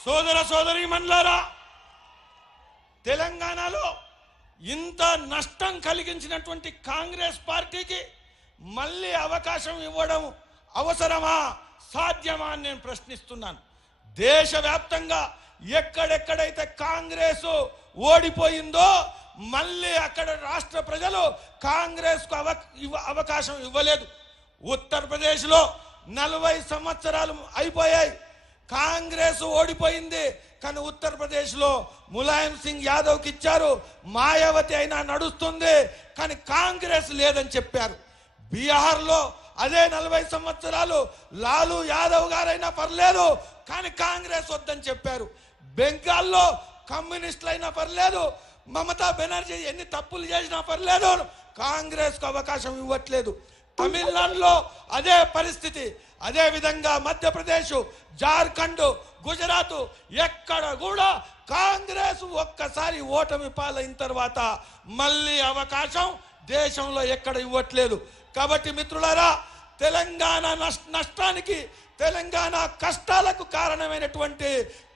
సోదర సోదరీమణులారా, తెలంగాణలో ఇంత నష్టం కలిగించినటువంటి కాంగ్రెస్ పార్టీకి మళ్ళీ అవకాశం ఇవ్వడం అవసరమా, సాధ్యమా అని నేను ప్రశ్నిస్తున్నాను. దేశవ్యాప్తంగా ఎక్కడెక్కడైతే కాంగ్రెస్ ఓడిపోయిందో మళ్ళీ అక్కడ రాష్ట్ర ప్రజలు కాంగ్రెస్ కు అవకాశం ఇవ్వలేదు. ఉత్తరప్రదేశ్ లో 40 సంవత్సరాలు అయిపోయాయి, కాంగ్రెస్ ఓడిపోయింది. కానీ ఉత్తరప్రదేశ్ లో ములాయం సింగ్ యాదవ్ కి ఇచ్చారు, మాయావతి అయినా నడుస్తుంది, కానీ కాంగ్రెస్ లేదని చెప్పారు. బీహార్ లో అదే 40 సంవత్సరాలు లాలూ యాదవ్ గారైనా పర్లేదు, కానీ కాంగ్రెస్ వద్దని చెప్పారు. బెంగాల్లో కమ్యూనిస్టులు అయినా పర్లేదు, మమతా బెనర్జీ ఎన్ని తప్పులు చేసినా పర్లేదు, కాంగ్రెస్ కు అవకాశం ఇవ్వట్లేదు. తమిళనాడులో అదే పరిస్థితి, అదే విధంగా మధ్యప్రదేశ్, జార్ఖండ్, గుజరాత్ ఎక్కడ కూడా కాంగ్రెస్ ఒక్కసారి ఓటమి పాలైన తర్వాత మళ్ళీ అవకాశం దేశంలో ఎక్కడ ఇవ్వట్లేదు. కాబట్టి మిత్రులారా, తెలంగాణ నష్టానికి, తెలంగాణ కష్టాలకు కారణమైనటువంటి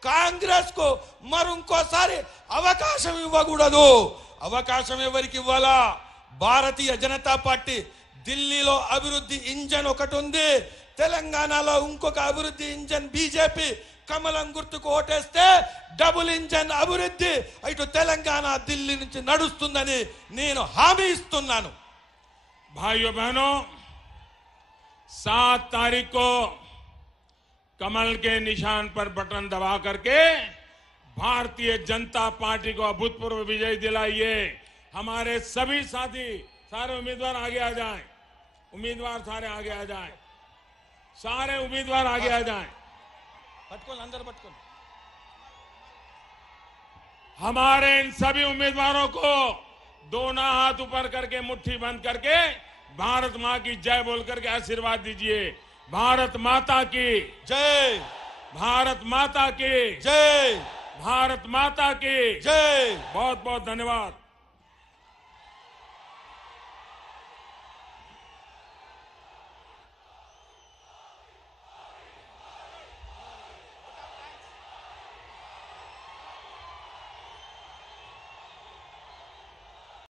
కాంగ్రెస్ కు మరింకోసారి అవకాశం ఇవ్వకూడదు. అవకాశం ఎవరికి ఇవ్వాలా? భారతీయ జనతా పార్టీ. ఢిల్లీలో అభివృద్ధి ఇంజన్ ఒకటి ఉంది, తెలంగాణలో ఇంకొక అభివృద్ధి ఇంజన్ బీజేపీ. కమలం గుర్తుకు ఓటేస్తే డబుల్ ఇంజన్ అభివృద్ధి ఇటు తెలంగాణ, ఢిల్లీ నుంచి నడుస్తుందని నేను హామీ ఇస్తున్నాను. भाइयों बहनों, 7 तारीख को कमल के निशान पर बटन दबा करके भारतीय जनता पार्टी को अभूतपूर्व विजय दिलाइए। हमारे सभी साथी, सारे उम्मीदवार आगे आ जाएं, उम्मीदवार सारे आगे आ जाएं, सारे उम्मीदवार आगे आ जाएं। अंदर पटकोन। हमारे इन सभी उम्मीदवारों को दोनों हाथ ऊपर करके मुट्ठी बंद करके भारत मां की जय बोल करके आशीर्वाद दीजिए। भारत माता की जय, भारत माता की जय, भारत माता की जय। बहुत बहुत धन्यवाद।